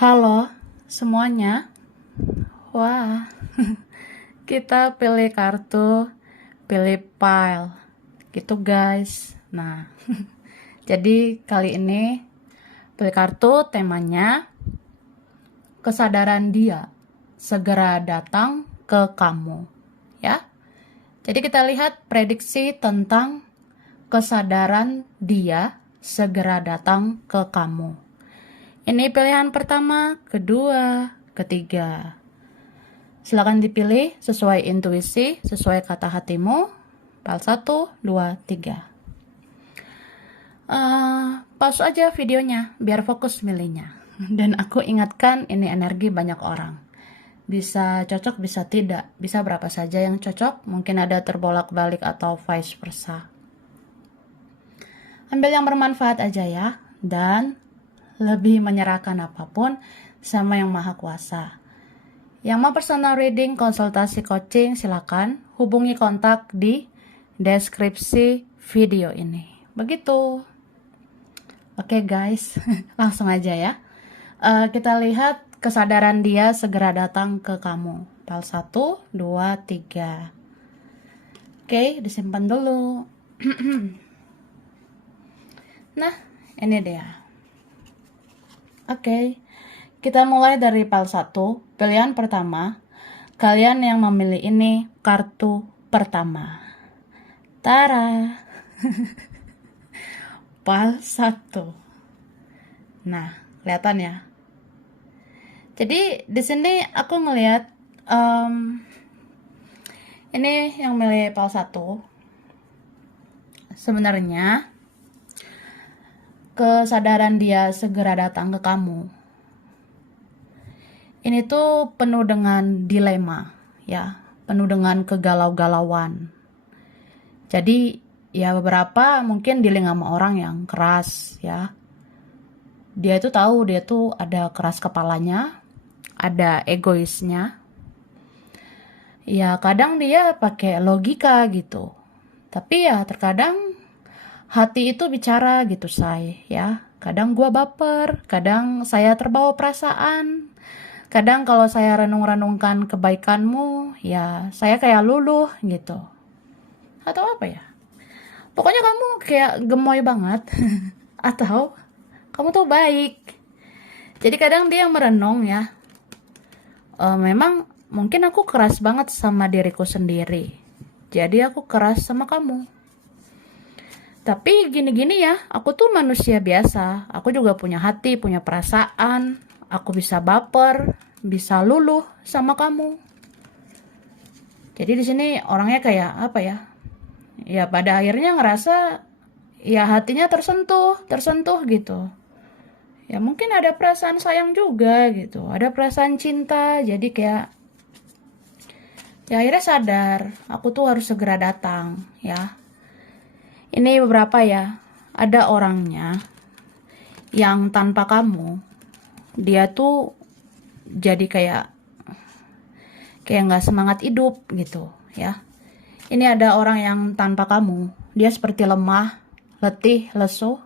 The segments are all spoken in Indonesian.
Halo semuanya. Wah, kita pilih kartu, pilih pile. Gitu guys. Nah, jadi kali ini pilih kartu temanya kesadaran dia segera datang ke kamu. Ya. Jadi kita lihat prediksi tentang kesadaran dia segera datang ke kamu. Ini pilihan pertama, kedua, ketiga. Silakan dipilih sesuai intuisi, sesuai kata hatimu. Pal 1, 2, 3. Pause aja videonya, biar fokus milihnya. Dan aku ingatkan ini energi banyak orang. Bisa cocok, bisa tidak. Bisa berapa saja yang cocok, mungkin ada terbolak-balik atau vice versa. Ambil yang bermanfaat aja ya. Dan lebih menyerahkan apapun sama yang maha kuasa. Yang mau personal reading, konsultasi coaching, silakan hubungi kontak di deskripsi video ini. Begitu. Oke guys, langsung aja ya. Kita lihat kesadaran dia segera datang ke kamu. Pal 1, 2, 3. Oke, disimpan dulu. Nah, ini dia. Oke, kita mulai dari pal 1, pilihan pertama. Kalian yang memilih ini kartu pertama. Tara. Pal 1. Nah, kelihatan ya. Jadi di sini aku ngelihat ini yang milih pal 1. Sebenarnya kesadaran dia segera datang ke kamu. Ini tuh penuh dengan dilema, ya, penuh dengan kegalau-galauan. Jadi, ya beberapa mungkin dealing sama orang yang keras, ya. Dia itu tahu dia tuh ada keras kepalanya, ada egoisnya. Ya, kadang dia pakai logika gitu. Tapi ya terkadang hati itu bicara gitu, say, ya. Kadang gua baper, kadang saya terbawa perasaan. Kadang kalau saya renung-renungkan kebaikanmu, ya saya kayak luluh gitu. Atau apa ya? Pokoknya kamu kayak gemoy banget. Atau kamu tuh baik. Jadi kadang dia merenung ya. Memang mungkin aku keras banget sama diriku sendiri. Jadi aku keras sama kamu. Tapi gini-gini ya, aku tuh manusia biasa. Aku juga punya hati, punya perasaan. Aku bisa baper, bisa luluh sama kamu. Jadi di sini orangnya kayak apa ya? Ya pada akhirnya ngerasa ya hatinya tersentuh gitu. Ya mungkin ada perasaan sayang juga gitu. Ada perasaan cinta. Jadi kayak ya akhirnya sadar, aku tuh harus segera datang ya. Ini beberapa ya, ada orangnya yang tanpa kamu, dia tuh jadi kayak nggak semangat hidup gitu ya. Ini ada orang yang tanpa kamu, dia seperti lemah, letih, lesu.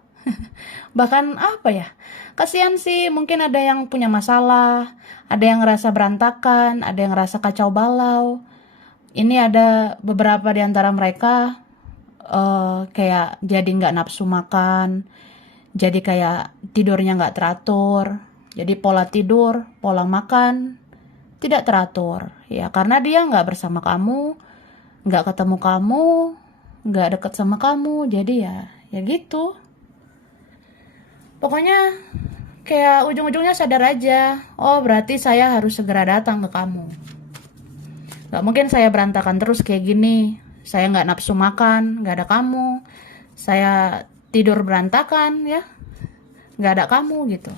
Bahkan apa ya, kasihan sih, mungkin ada yang punya masalah, ada yang ngerasa berantakan, ada yang ngerasa kacau balau. Ini ada beberapa di antara mereka kayak jadi nggak nafsu makan, jadi kayak tidurnya nggak teratur, jadi pola tidur, pola makan tidak teratur, ya karena dia nggak bersama kamu, nggak ketemu kamu, nggak deket sama kamu, jadi ya gitu. Pokoknya kayak ujung-ujungnya sadar aja, oh berarti saya harus segera datang ke kamu. Gak mungkin saya berantakan terus kayak gini. Saya gak nafsu makan, gak ada kamu. Saya tidur berantakan ya, gak ada kamu gitu.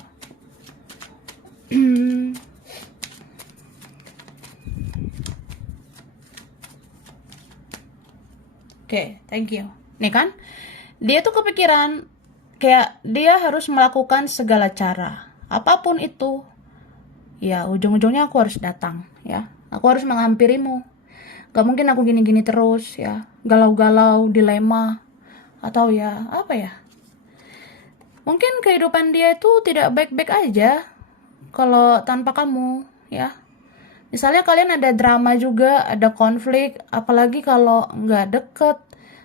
Oke, thank you. Nih kan, dia tuh kepikiran kayak dia harus melakukan segala cara, apapun itu. Ya ujung-ujungnya aku harus datang ya. Aku harus menghampirimu. Gak mungkin aku gini-gini terus ya. Galau-galau, dilema. Atau ya apa ya. Mungkin kehidupan dia itu tidak baik-baik aja. kalau tanpa kamu, ya. Misalnya kalian ada drama juga, ada konflik, apalagi kalau nggak deket,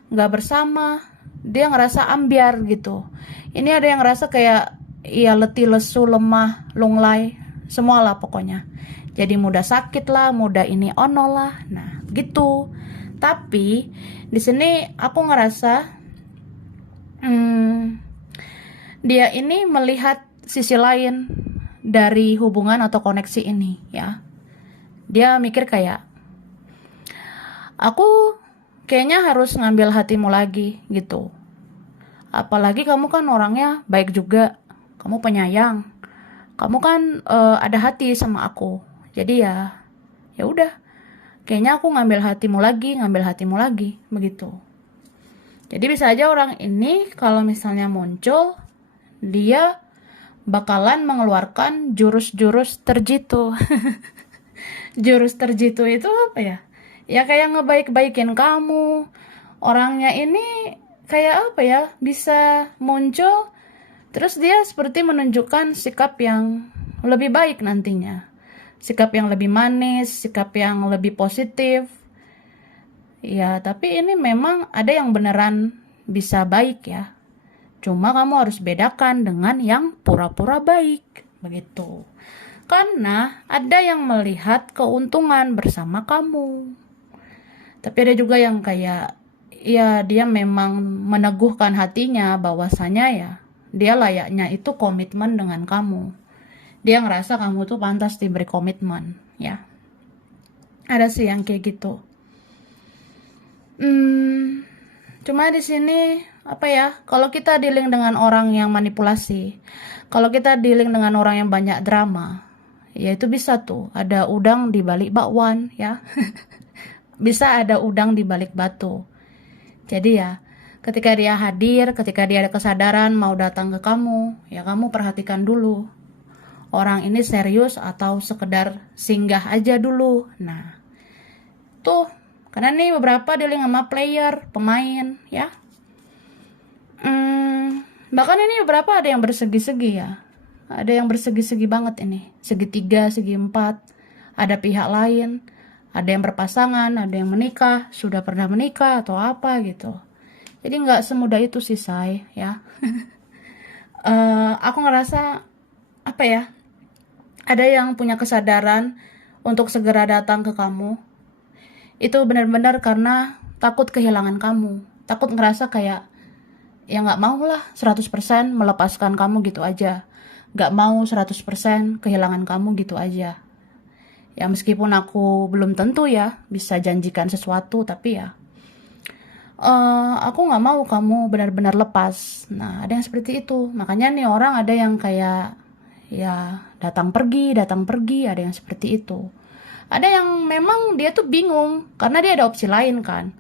nggak bersama, dia ngerasa ambiar gitu. Ini ada yang ngerasa kayak ya letih, lesu, lemah, lunglai, semualah pokoknya. Jadi mudah sakit lah, mudah ini ono lah. Nah, gitu. Tapi di sini aku ngerasa dia ini melihat sisi lain dari hubungan atau koneksi ini, ya. Dia mikir kayak, aku kayaknya harus ngambil hatimu lagi gitu. Apalagi kamu kan orangnya baik juga, kamu penyayang, kamu kan ada hati sama aku. Jadi ya udah, kayaknya aku ngambil hatimu lagi, begitu. Jadi bisa aja orang ini kalau misalnya muncul, dia bakalan mengeluarkan jurus-jurus terjitu. Jurus terjitu itu apa ya? Ya kayak ngebaik-baikin kamu. Orangnya ini kayak apa ya? Bisa muncul, terus dia seperti menunjukkan sikap yang lebih baik nantinya. Sikap yang lebih manis, sikap yang lebih positif. Ya, tapi ini memang ada yang beneran bisa baik ya. Cuma kamu harus bedakan dengan yang pura-pura baik, begitu. Karena ada yang melihat keuntungan bersama kamu. Tapi ada juga yang kayak, ya dia memang meneguhkan hatinya bahwasanya ya, dia layaknya itu komitmen dengan kamu. Dia ngerasa kamu tuh pantas diberi komitmen, ya. Ada sih yang kayak gitu. Cuma di sini apa ya? Kalau kita dealing dengan orang yang manipulasi, kalau kita dealing dengan orang yang banyak drama, ya itu bisa tuh ada udang di balik bakwan, ya. Bisa ada udang di balik batu. Jadi ya, ketika dia hadir, ketika dia ada kesadaran mau datang ke kamu, ya kamu perhatikan dulu. Orang ini serius atau sekedar singgah aja dulu. Nah, tuh, karena nih beberapa dealing sama player, pemain, ya. Bahkan ini beberapa ada yang bersegi-segi ya. Ada yang bersegi-segi banget ini. Segitiga, segi empat. Ada pihak lain. Ada yang berpasangan, ada yang menikah, sudah pernah menikah atau apa gitu. Jadi nggak semudah itu sih, say, ya. Aku ngerasa apa ya? Ada yang punya kesadaran untuk segera datang ke kamu. Itu benar-benar karena takut kehilangan kamu. Takut ngerasa kayak, ya nggak mau lah 100% melepaskan kamu gitu aja. Nggak mau 100% kehilangan kamu gitu aja. Ya meskipun aku belum tentu ya bisa janjikan sesuatu, tapi ya aku nggak mau kamu benar-benar lepas. Nah, ada yang seperti itu. Makanya nih orang ada yang kayak ya datang pergi, ada yang seperti itu. Ada yang memang dia tuh bingung karena dia ada opsi lain kan.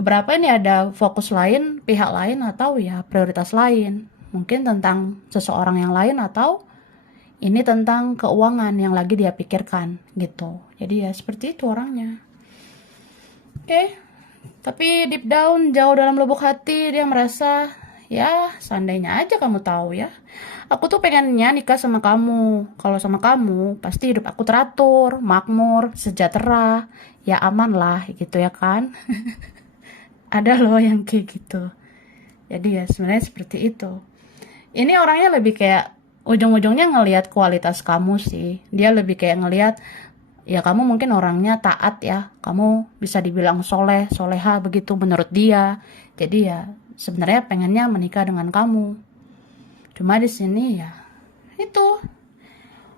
Beberapa ini ada fokus lain, pihak lain atau ya prioritas lain. Mungkin tentang seseorang yang lain atau ini tentang keuangan yang lagi dia pikirkan gitu. Jadi ya seperti itu orangnya. Oke. Tapi deep down, jauh dalam lubuk hati, dia merasa, ya seandainya aja kamu tahu ya. Aku tuh pengennya nikah sama kamu. Kalau sama kamu, pasti hidup aku teratur, makmur, sejahtera, ya aman lah gitu ya kan. Ada loh yang kayak gitu. Jadi ya sebenarnya seperti itu. Ini orangnya lebih kayak ujung-ujungnya ngelihat kualitas kamu sih. Dia lebih kayak ngelihat ya kamu mungkin orangnya taat ya. Kamu bisa dibilang soleh, soleha begitu menurut dia. Jadi ya sebenarnya pengennya menikah dengan kamu. Cuma di sini ya itu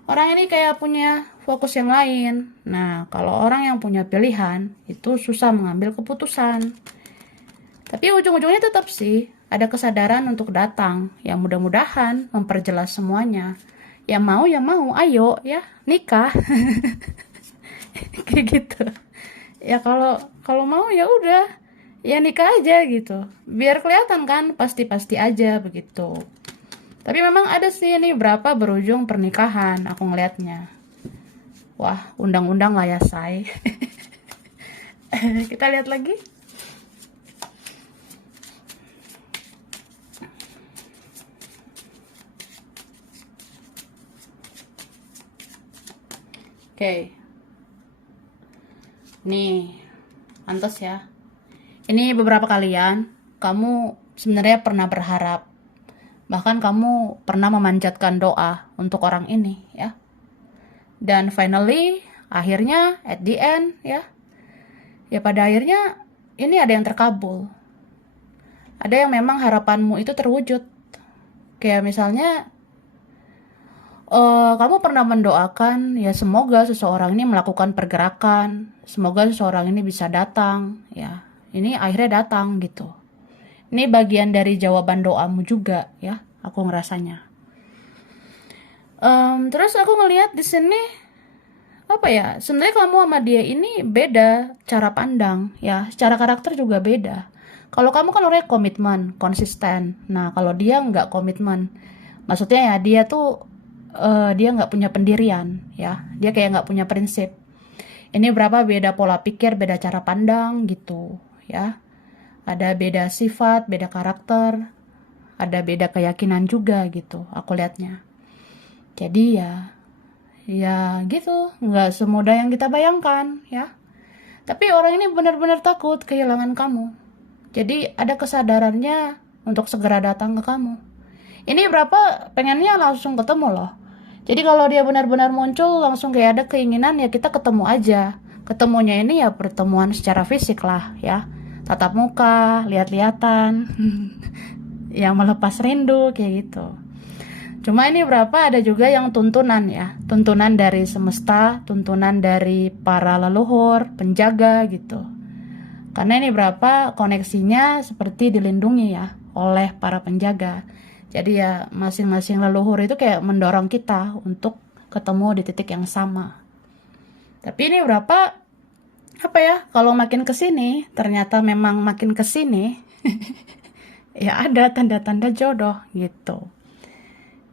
orang ini kayak punya fokus yang lain. Nah, kalau orang yang punya pilihan itu susah mengambil keputusan. Tapi ujung-ujungnya tetap sih ada kesadaran untuk datang yang mudah-mudahan memperjelas semuanya. Yang mau ya mau, ayo ya nikah. Kayak gitu. Ya kalau mau ya udah, ya nikah aja gitu. Biar kelihatan kan pasti-pasti aja begitu. Tapi memang ada sih ini berapa berujung pernikahan aku ngelihatnya. Wah, undang-undang lah ya, say. Kita lihat lagi. Oke, nih, pantas ya. Ini beberapa kalian, kamu sebenarnya pernah berharap, bahkan kamu pernah memanjatkan doa untuk orang ini ya. Dan finally, akhirnya at the end ya, pada akhirnya ini ada yang terkabul. Ada yang memang harapanmu itu terwujud. Kayak misalnya kamu pernah mendoakan ya semoga seseorang ini melakukan pergerakan, semoga seseorang ini bisa datang ya. Ini akhirnya datang gitu. Ini bagian dari jawaban doamu juga ya, aku ngerasanya. Terus aku ngelihat di sini apa ya? Sebenarnya kamu sama dia ini beda cara pandang ya, secara karakter juga beda. Kalau kamu kan orangnya komitmen, konsisten. Nah, kalau dia nggak komitmen, maksudnya ya dia tuh dia nggak punya pendirian ya, dia kayak nggak punya prinsip. Ini berapa beda pola pikir, beda cara pandang gitu ya. Ada beda sifat, beda karakter, ada beda keyakinan juga gitu aku lihatnya. Jadi ya gitu, nggak semudah yang kita bayangkan ya. Tapi orang ini benar-benar takut kehilangan kamu. Jadi ada kesadarannya untuk segera datang ke kamu. Ini berapa pengennya langsung ketemu loh. Jadi kalau dia benar-benar muncul langsung kayak ada keinginan ya kita ketemu aja. Ketemunya ini ya pertemuan secara fisik lah ya. Tatap muka, lihat-lihatan. Yang melepas rindu kayak gitu. Cuma ini berapa ada juga yang tuntunan ya. Tuntunan dari semesta, tuntunan dari para leluhur, penjaga gitu. Karena ini berapa koneksinya seperti dilindungi ya oleh para penjaga. Jadi ya masing-masing leluhur itu kayak mendorong kita untuk ketemu di titik yang sama. Tapi ini berapa apa ya, kalau makin kesini ternyata memang makin kesini ya ada tanda-tanda jodoh gitu.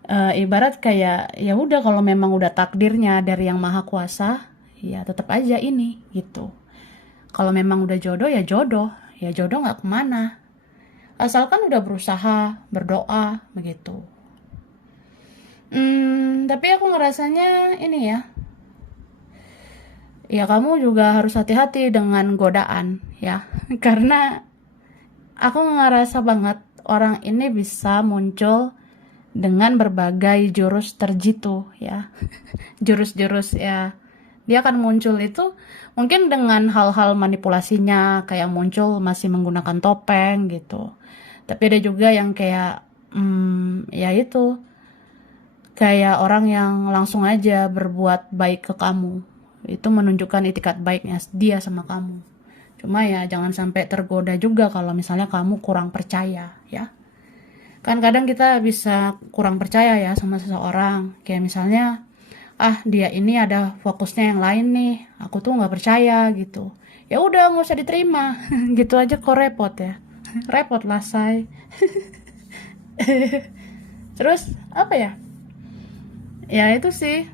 Ibarat kayak ya udah kalau memang udah takdirnya dari yang maha kuasa ya tetap aja ini gitu. Kalau memang udah jodoh ya jodoh nggak kemana, asalkan udah berusaha berdoa begitu. Tapi aku ngerasanya ini ya kamu juga harus hati-hati dengan godaan ya karena aku ngerasa banget orang ini bisa muncul dengan berbagai jurus terjitu ya. Jurus-jurus ya. Dia akan muncul itu mungkin dengan hal-hal manipulasinya, kayak muncul masih menggunakan topeng gitu. Tapi ada juga yang kayak ya itu kayak orang yang langsung aja berbuat baik ke kamu. Itu menunjukkan itikat baiknya dia sama kamu. Cuma ya jangan sampai tergoda juga kalau misalnya kamu kurang percaya ya. Kan kadang kita bisa kurang percaya ya sama seseorang. Kayak misalnya, dia ini ada fokusnya yang lain nih. Aku tuh nggak percaya gitu. Ya udah nggak usah diterima. Gitu aja kok repot ya. Repot lah say. Terus apa ya? Ya itu sih.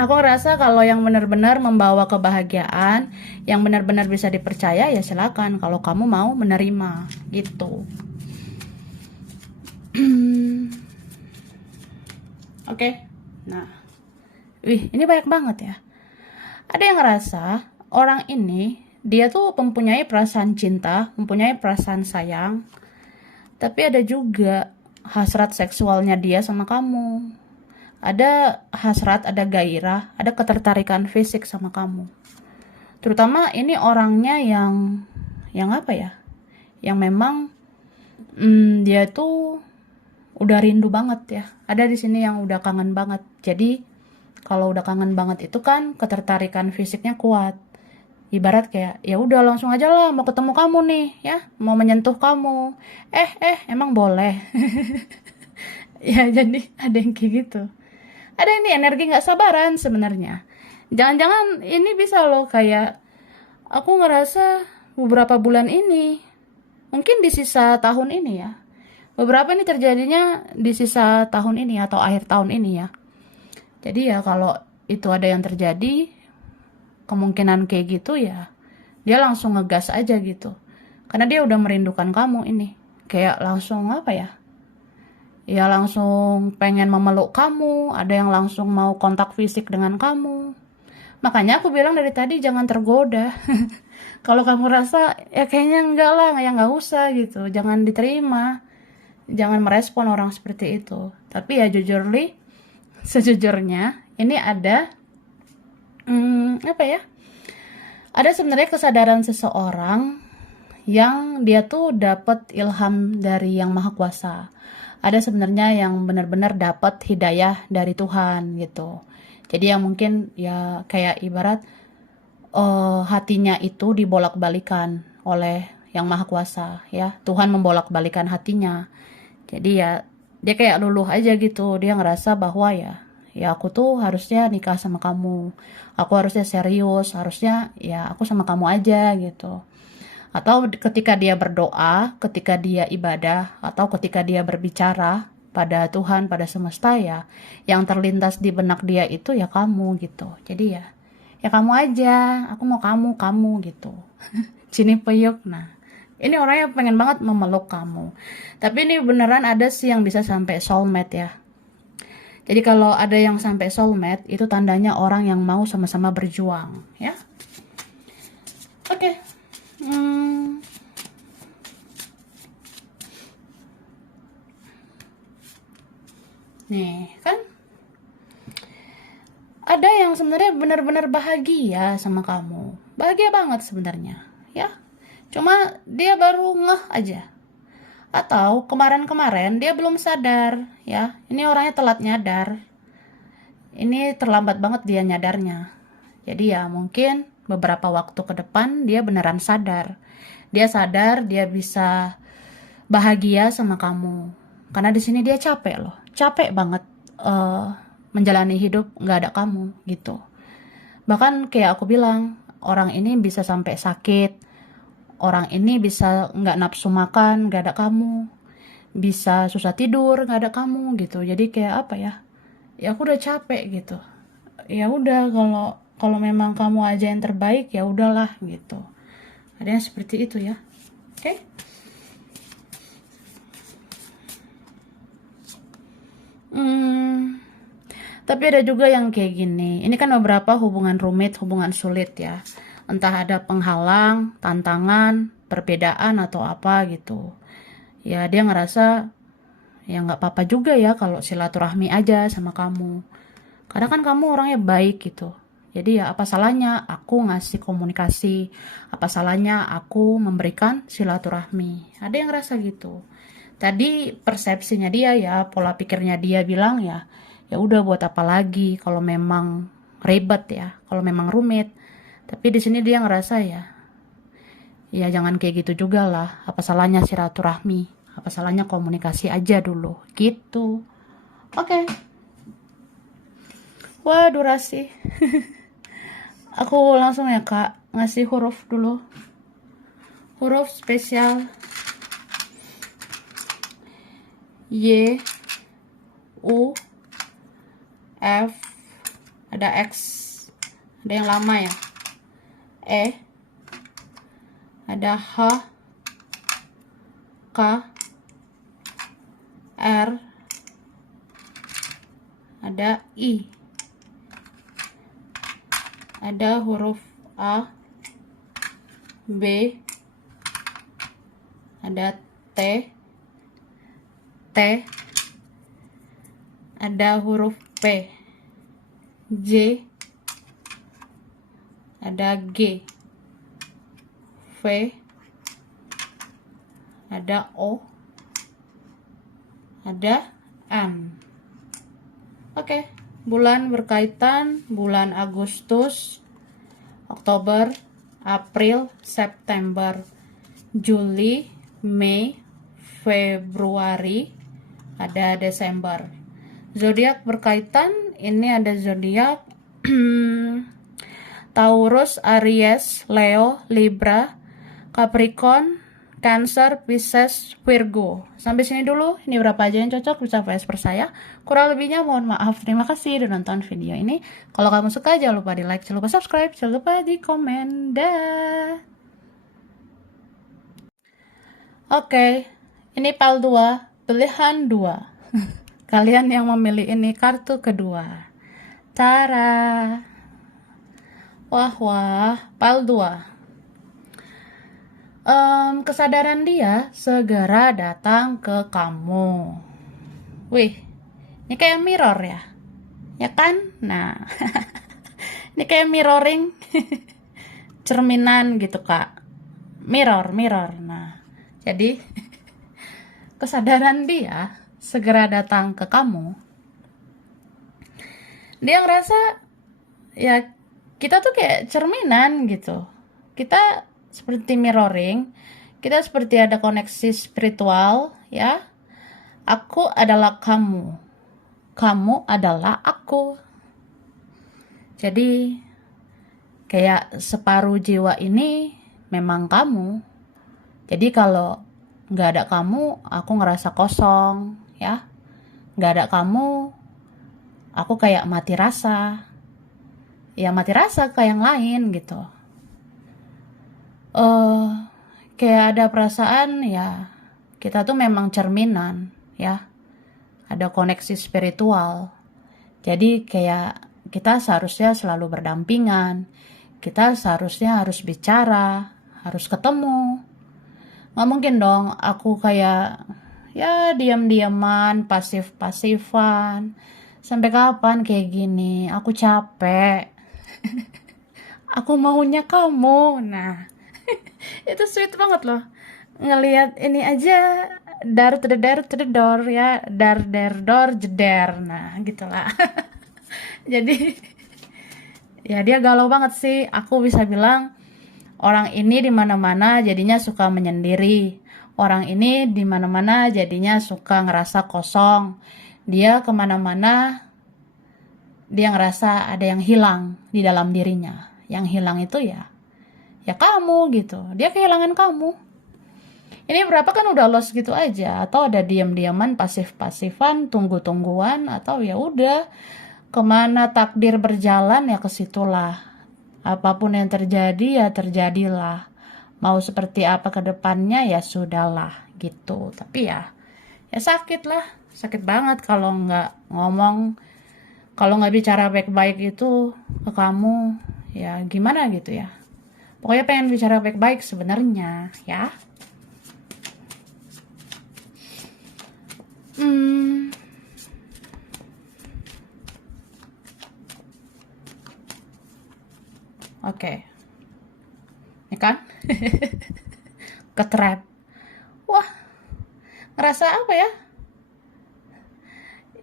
Aku ngerasa kalau yang benar-benar membawa kebahagiaan, yang benar-benar bisa dipercaya ya silakan kalau kamu mau menerima gitu. Oke. Nah, ini banyak banget ya. Ada yang ngerasa orang ini dia tuh mempunyai perasaan cinta, mempunyai perasaan sayang, tapi ada juga hasrat seksualnya dia sama kamu. Ada hasrat, ada gairah, ada ketertarikan fisik sama kamu. Terutama ini orangnya yang apa ya? Yang memang dia tuh udah rindu banget ya. Ada di sini yang udah kangen banget. Jadi kalau udah kangen banget itu kan ketertarikan fisiknya kuat. Ibarat kayak ya udah langsung aja lah mau ketemu kamu nih ya, mau menyentuh kamu. Emang boleh. Ya jadi ada yang kayak gitu. Ada ini energi nggak sabaran sebenarnya. Jangan-jangan ini bisa loh kayak aku ngerasa beberapa bulan ini, mungkin di sisa tahun ini ya. Beberapa ini terjadinya di sisa tahun ini atau akhir tahun ini ya. Jadi ya kalau itu ada yang terjadi, kemungkinan kayak gitu ya, dia langsung ngegas aja gitu. Karena dia udah merindukan kamu ini. Kayak langsung apa ya? Ya langsung pengen memeluk kamu, ada yang langsung mau kontak fisik dengan kamu. Makanya aku bilang dari tadi jangan tergoda. Kalau kamu rasa ya kayaknya enggak lah, ya nggak usah gitu. Jangan diterima. Jangan merespon orang seperti itu. Tapi ya sejujurnya ini ada apa ya? Ada sebenarnya kesadaran seseorang yang dia tuh dapat ilham dari Yang Maha Kuasa. Ada sebenarnya yang benar-benar dapat hidayah dari Tuhan gitu. Jadi yang mungkin ya kayak ibarat hatinya itu dibolak-balikan oleh Yang Maha Kuasa ya. Tuhan membolak-balikan hatinya. Jadi ya dia kayak luluh aja gitu. Dia ngerasa bahwa ya aku tuh harusnya nikah sama kamu. Aku harusnya serius, harusnya ya aku sama kamu aja gitu. Atau ketika dia berdoa, ketika dia ibadah, atau ketika dia berbicara pada Tuhan, pada semesta ya, yang terlintas di benak dia itu ya kamu gitu. Jadi ya kamu aja, aku mau kamu gitu. Cini peyuk. Nah, ini orangnya pengen banget memeluk kamu. Tapi ini beneran ada sih yang bisa sampai soulmate ya. Jadi kalau ada yang sampai soulmate, itu tandanya orang yang mau sama-sama berjuang ya. Oke. Nih, kan ada yang sebenarnya benar-benar bahagia sama kamu. Bahagia banget sebenarnya, ya. Cuma dia baru ngeh aja. Atau kemarin-kemarin dia belum sadar, ya. Ini orangnya telat nyadar. Ini terlambat banget dia nyadarnya. Jadi ya mungkin beberapa waktu ke depan dia beneran sadar. Dia sadar dia bisa bahagia sama kamu. Karena di sini dia capek loh. Capek banget eh, menjalani hidup nggak ada kamu gitu. Bahkan kayak aku bilang, orang ini bisa sampai sakit, orang ini bisa nggak nafsu makan nggak ada kamu, bisa susah tidur nggak ada kamu gitu. Jadi kayak apa ya, ya aku udah capek gitu. Ya udah, kalau kalau memang kamu aja yang terbaik ya udahlah gitu. Ada yang seperti itu ya. Oke. Tapi ada juga yang kayak gini. Ini kan beberapa hubungan rumit, hubungan sulit ya. Entah ada penghalang, tantangan, perbedaan atau apa gitu. Ya dia ngerasa ya nggak apa-apa juga ya kalau silaturahmi aja sama kamu. Karena kan kamu orangnya baik gitu. Jadi ya apa salahnya aku ngasih komunikasi, apa salahnya aku memberikan silaturahmi. Ada yang ngerasa gitu. Tadi persepsinya dia ya, pola pikirnya dia bilang ya udah buat apa lagi kalau memang ribet ya, kalau memang rumit. Tapi di sini dia ngerasa ya jangan kayak gitu juga lah. Apa salahnya silaturahmi? Apa salahnya komunikasi aja dulu gitu. Oke. Wah, durasi. Aku langsung ya Kak, ngasih huruf dulu. Huruf spesial Y, U, F, ada X, ada yang lama ya, E, ada H, K, R, ada I, ada huruf A, B, ada T, ada huruf P, J, ada G, V, ada O, ada M. Oke, bulan berkaitan bulan Agustus, Oktober, April, September, Juli, Mei, Februari, ada Desember. Zodiak berkaitan ini ada zodiak Taurus, Aries, Leo, Libra, Capricorn, Cancer, Pisces, Virgo. Sampai sini dulu. Ini berapa aja yang cocok bisa voice per saya. Kurang lebihnya mohon maaf. Terima kasih udah nonton video ini. Kalau kamu suka jangan lupa di like, jangan lupa subscribe, jangan lupa di komen. Dah. Oke, ini PAL 2, pilihan 2. Kalian yang memilih ini kartu kedua. Tara. Wah, wah, file 2. Kesadaran dia segera datang ke kamu. Wih, ini kayak mirror ya? Ya kan? Nah, ini kayak mirroring, cerminan gitu, Kak. Mirror, mirror. Nah, jadi kesadaran dia segera datang ke kamu. Dia ngerasa ya kita tuh kayak cerminan gitu. Kita seperti mirroring, kita seperti ada koneksi spiritual ya. Aku adalah kamu, kamu adalah aku. Jadi kayak separuh jiwa ini memang kamu. Jadi kalau nggak ada kamu, aku ngerasa kosong ya. Nggak ada kamu, aku kayak mati rasa. Ya mati rasa ke yang lain gitu. eh Kayak ada perasaan ya kita tuh memang cerminan ya, ada koneksi spiritual. Jadi kayak kita seharusnya selalu berdampingan, kita seharusnya harus bicara, harus ketemu. Nggak mungkin dong aku kayak ya diam-diaman, pasif-pasifan. Sampai kapan kayak gini? Aku capek, aku maunya kamu. Nah, itu sweet banget loh. Ngelihat ini aja, to the door ya, door jeder. Nah, gitulah. Jadi ya dia galau banget sih. Aku bisa bilang orang ini di mana-mana jadinya suka menyendiri. Orang ini di mana-mana jadinya suka ngerasa kosong. Dia kemana-mana dia ngerasa ada yang hilang di dalam dirinya. Yang hilang itu ya kamu gitu. Dia kehilangan kamu. Ini berapa kan udah lost gitu aja, atau ada diam-diaman, pasif-pasifan, tunggu-tungguan, atau ya udah kemana takdir berjalan ya ke situlah. Apapun yang terjadi ya terjadilah. Mau seperti apa ke depannya ya sudahlah gitu. Tapi ya sakit lah, sakit banget kalau nggak ngomong, kalau nggak bicara baik-baik itu ke kamu, ya gimana gitu ya. Pokoknya pengen bicara baik-baik sebenarnya ya. Hmm, oke. Ya kan? Ketrap. Wah, ngerasa apa ya?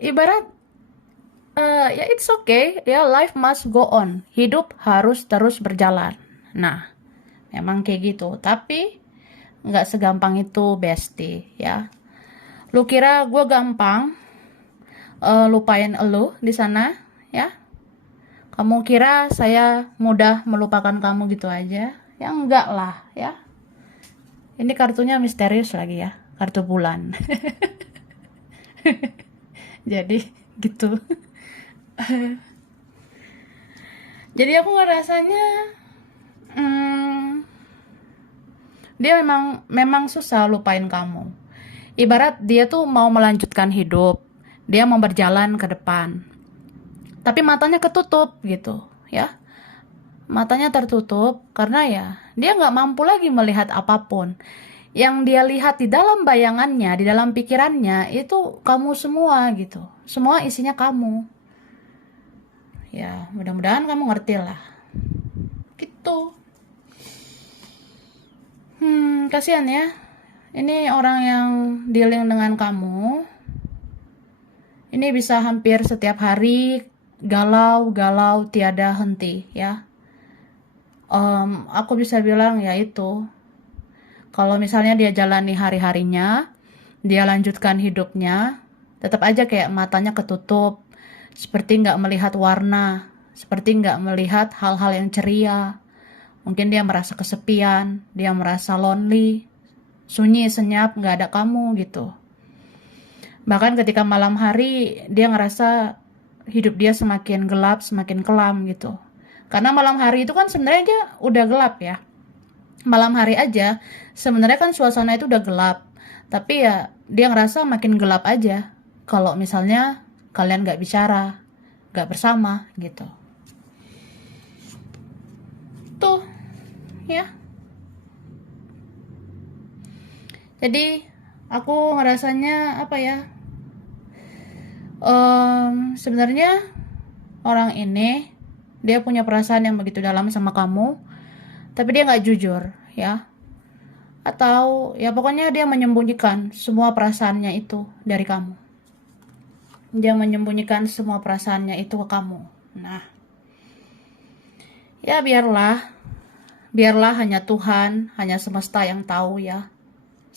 Ibarat ya it's okay, ya life must go on. Hidup harus terus berjalan. Nah, memang kayak gitu. Tapi nggak segampang itu, bestie, ya. Lu kira gue gampang lupain elu di sana, ya? Kamu kira saya mudah melupakan kamu gitu aja? Ya enggak lah, ya. Ini kartunya misterius lagi ya, kartu bulan. Jadi gitu. Jadi aku ngerasanya hmm, dia memang susah lupain kamu. Ibarat dia tuh mau melanjutkan hidup, dia mau berjalan ke depan, tapi matanya ketutup gitu, ya. Matanya tertutup karena ya dia nggak mampu lagi melihat apapun. Yang dia lihat di dalam bayangannya, di dalam pikirannya itu kamu semua gitu. Semua isinya kamu. Ya, mudah-mudahan kamu ngerti lah. Gitu. Kasihan ya. Ini orang yang dealing dengan kamu. Ini bisa hampir setiap hari galau-galau tiada henti ya. Aku bisa bilang ya itu. Kalau misalnya dia jalani hari-harinya, dia lanjutkan hidupnya, tetap aja kayak matanya ketutup, seperti nggak melihat warna, seperti nggak melihat hal-hal yang ceria. Mungkin dia merasa kesepian, dia merasa lonely, sunyi, senyap, nggak ada kamu gitu. Bahkan ketika malam hari, dia ngerasa hidup dia semakin gelap, semakin kelam gitu. Karena malam hari itu kan sebenarnya aja udah gelap ya. Malam hari aja, sebenarnya kan suasana itu udah gelap. Tapi ya dia ngerasa makin gelap aja. Kalau misalnya kalian gak bicara, gak bersama gitu. ya. Jadi aku ngerasanya apa ya, sebenarnya orang ini dia punya perasaan yang begitu dalam sama kamu, tapi dia nggak jujur, ya. Atau ya pokoknya dia menyembunyikan semua perasaannya itu dari kamu. Dia menyembunyikan semua perasaannya itu ke kamu. Nah, ya biarlah hanya Tuhan, hanya semesta yang tahu ya.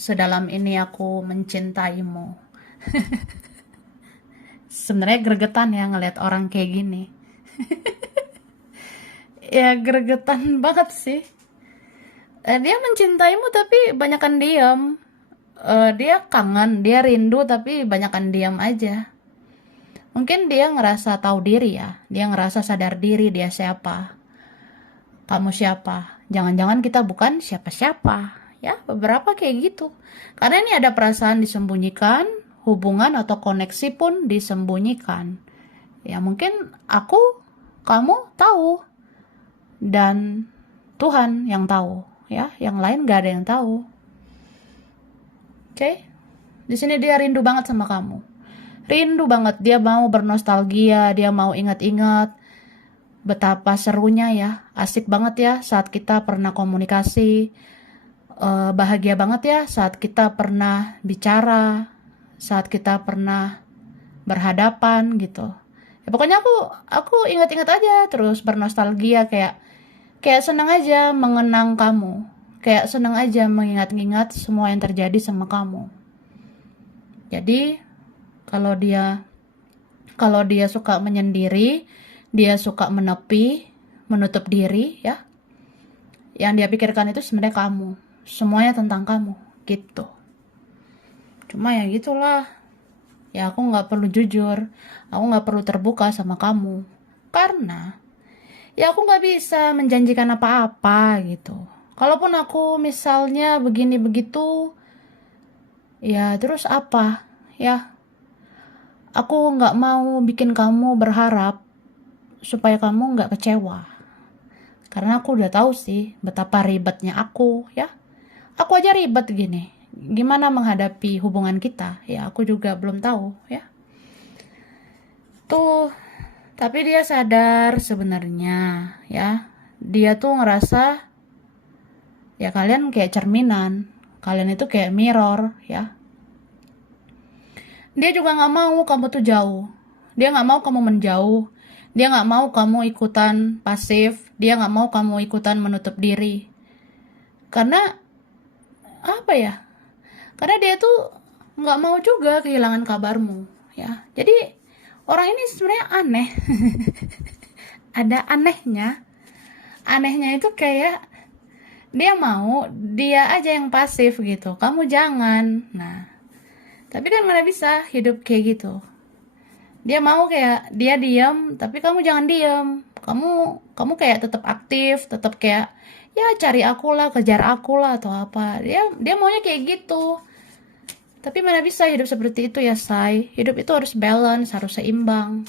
Sedalam ini aku mencintaimu. Sebenarnya gregetan ya ngeliat orang kayak gini. Ya gregetan banget sih. Dia mencintaimu tapi banyakan diam. Dia kangen, dia rindu tapi banyakan diam aja. Mungkin dia ngerasa tahu diri ya. Dia ngerasa sadar diri dia siapa. Kamu siapa? Jangan-jangan kita bukan siapa-siapa. Ya, beberapa kayak gitu. Karena ini ada perasaan disembunyikan, hubungan atau koneksi pun disembunyikan. Ya, mungkin aku, kamu tahu. Dan Tuhan yang tahu, ya. Yang lain gak ada yang tahu. Oke? Di sini dia rindu banget sama kamu. Rindu banget, dia mau bernostalgia, dia mau ingat-ingat betapa serunya ya, asik banget ya saat kita pernah komunikasi, bahagia banget ya saat kita pernah bicara, saat kita pernah berhadapan gitu. Ya pokoknya aku ingat-ingat aja terus bernostalgia, kayak senang aja mengenang kamu, kayak senang aja mengingat-ingat semua yang terjadi sama kamu. Jadi kalau dia suka menyendiri, dia suka menepi, menutup diri ya. Yang dia pikirkan itu sebenarnya kamu. Semuanya tentang kamu, gitu. Cuma ya gitulah. Ya aku nggak perlu jujur, aku nggak perlu terbuka sama kamu. Karena ya aku nggak bisa menjanjikan apa-apa gitu. Kalaupun aku misalnya begini begitu, ya terus apa? Ya, aku nggak mau bikin kamu berharap supaya kamu nggak kecewa. Karena aku udah tahu sih betapa ribetnya aku ya. Aku aja ribet gini. Gimana menghadapi hubungan kita? Ya aku juga belum tahu ya. Tuh, tapi dia sadar sebenarnya ya. Dia tuh ngerasa ya kalian kayak cerminan. Kalian itu kayak mirror ya. Dia juga nggak mau kamu tuh jauh. Dia nggak mau kamu menjauh. Dia nggak mau kamu ikutan pasif. Dia nggak mau kamu ikutan menutup diri. Karena apa ya? Karena dia tuh nggak mau juga kehilangan kabarmu, ya. Jadi orang ini sebenarnya aneh. Ada anehnya. Anehnya itu kayak dia mau dia aja yang pasif gitu. Kamu jangan. Nah, tapi kan nggak bisa hidup kayak gitu. Dia mau kayak dia diam, tapi kamu jangan diam. Kamu kayak tetap aktif, tetap kayak ya cari aku lah, kejar aku lah atau apa. Dia maunya kayak gitu. Tapi mana bisa hidup seperti itu ya, say. Hidup itu harus balance, harus seimbang.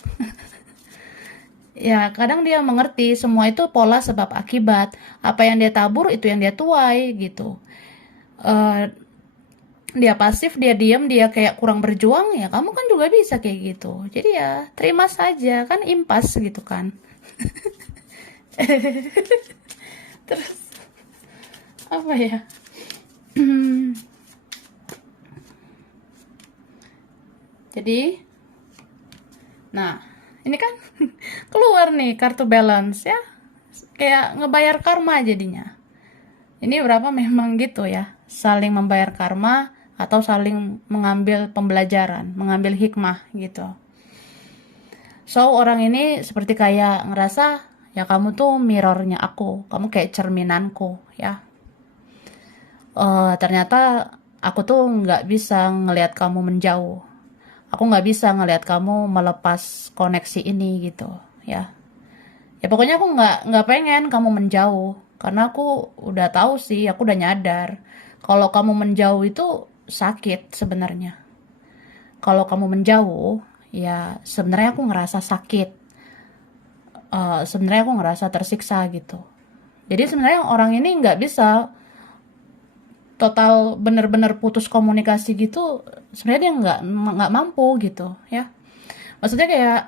Ya, kadang dia mengerti semua itu pola sebab akibat. Apa yang dia tabur itu yang dia tuai gitu. Eh, dia pasif, dia diam, dia kayak kurang berjuang ya. Kamu kan juga bisa kayak gitu. Jadi ya terima saja, kan impas gitu kan. Terus apa ya? Jadi, nah ini kan keluar nih kartu balance ya, kayak ngebayar karma jadinya. Ini berapa memang gitu ya, saling membayar karma atau saling mengambil pembelajaran, mengambil hikmah gitu. So orang ini seperti kayak ngerasa ya kamu tuh mirrornya aku, kamu kayak cerminanku ya. Ternyata aku tuh nggak bisa ngelihat kamu menjauh. Aku nggak bisa ngelihat kamu melepas koneksi ini gitu ya. Ya pokoknya aku nggak pengen kamu menjauh karena aku udah tahu sih, aku udah nyadar kalau kamu menjauh itu sakit sebenarnya. Kalau kamu menjauh ya sebenarnya aku ngerasa sakit. Sebenarnya aku ngerasa tersiksa gitu. Jadi sebenarnya orang ini nggak bisa total bener-bener putus komunikasi gitu, sebenarnya dia nggak mampu gitu ya. Maksudnya kayak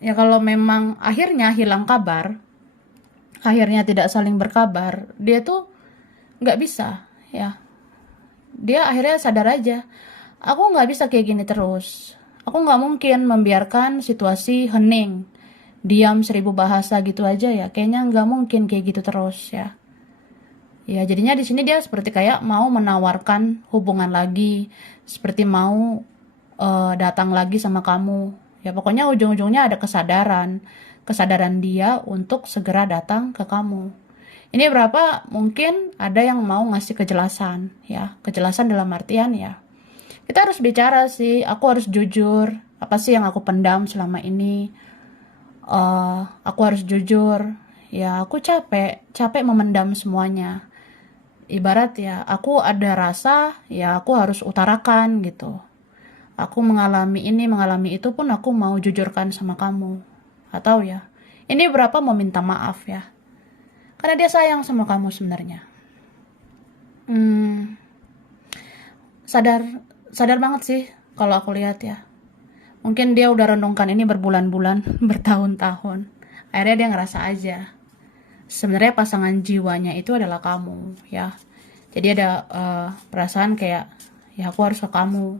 ya kalau memang akhirnya hilang kabar, akhirnya tidak saling berkabar, dia tuh nggak bisa ya. Dia akhirnya sadar aja, aku nggak bisa kayak gini terus. Aku nggak mungkin membiarkan situasi hening, diam 1000 bahasa gitu aja ya. Kayaknya nggak mungkin kayak gitu terus ya. Ya jadinya di sini dia seperti kayak mau menawarkan hubungan lagi, seperti mau datang lagi sama kamu. Ya pokoknya ujung-ujungnya ada kesadaran dia untuk segera datang ke kamu. Ini berapa mungkin ada yang mau ngasih kejelasan ya, kejelasan dalam artian ya. Kita harus bicara sih, aku harus jujur, apa sih yang aku pendam selama ini. Aku harus jujur, ya aku capek memendam semuanya. Ibarat ya, aku ada rasa, ya aku harus utarakan gitu. Aku mengalami ini, mengalami itu pun aku mau jujurkan sama kamu. Atau ya, ini berapa mau minta maaf ya. Karena dia sayang sama kamu sebenarnya. Hmm, sadar sadar banget sih kalau aku lihat ya. Mungkin dia udah renungkan ini berbulan-bulan, bertahun-tahun. Akhirnya dia ngerasa aja. Sebenarnya pasangan jiwanya itu adalah kamu ya. Jadi ada perasaan kayak ya aku harus ke kamu,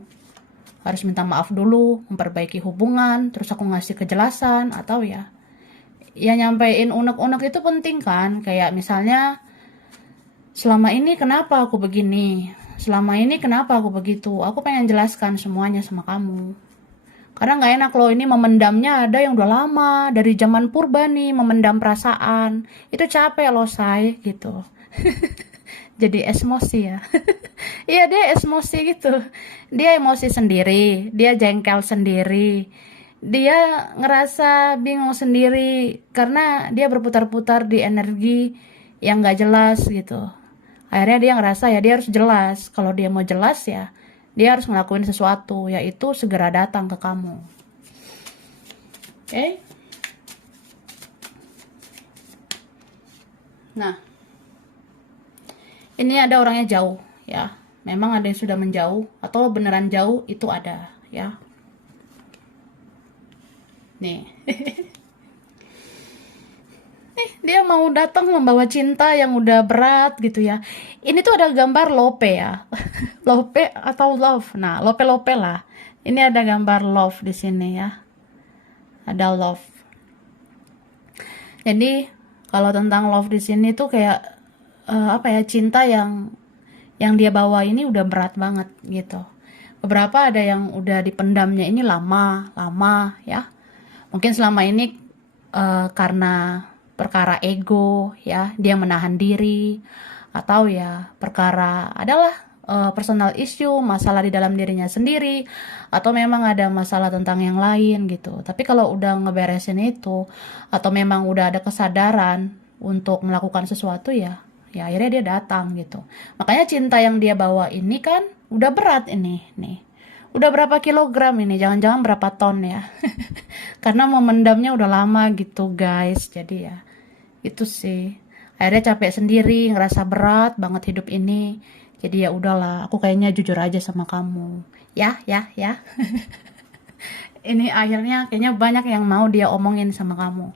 harus minta maaf dulu, memperbaiki hubungan, terus aku ngasih kejelasan, atau ya nyampein unek-unek itu penting kan. Kayak misalnya, selama ini kenapa aku begini, selama ini kenapa aku begitu, aku pengen jelaskan semuanya sama kamu. Karena nggak enak loh ini memendamnya, ada yang udah lama dari zaman purba nih memendam perasaan. Itu capek loh say gitu. Jadi emosi ya. Iya dia emosi gitu. Dia emosi sendiri, dia jengkel sendiri. Dia ngerasa bingung sendiri karena dia berputar-putar di energi yang nggak jelas gitu. Akhirnya dia ngerasa ya dia harus jelas. Kalau dia mau jelas ya dia harus ngelakuin sesuatu, yaitu segera datang ke kamu. Oke? Nah, ini ada orangnya jauh, ya. Memang ada yang sudah menjauh, atau beneran jauh, itu ada, ya. Nih. Dia mau datang membawa cinta yang udah berat gitu ya. Ini tuh ada gambar lope ya. Lope atau love. Nah, lope-lope lah. Ini ada gambar love di sini ya. Ada love. Jadi kalau tentang love di sini tuh kayak apa ya, cinta yang dia bawa ini udah berat banget gitu. Beberapa ada yang udah dipendamnya ini lama ya. Mungkin selama ini karena perkara ego ya, dia menahan diri, atau ya perkara adalah personal issue, masalah di dalam dirinya sendiri, atau memang ada masalah tentang yang lain gitu. Tapi kalau udah ngeberesin itu, atau memang udah ada kesadaran untuk melakukan sesuatu ya akhirnya dia datang gitu. Makanya cinta yang dia bawa ini kan udah berat ini nih. Udah berapa kilogram ini, jangan-jangan berapa ton ya. Karena memendamnya udah lama gitu guys. Jadi ya itu sih, akhirnya capek sendiri, ngerasa berat banget hidup ini. Jadi ya udahlah, aku kayaknya jujur aja sama kamu ya. Ini akhirnya kayaknya banyak yang mau dia omongin sama kamu.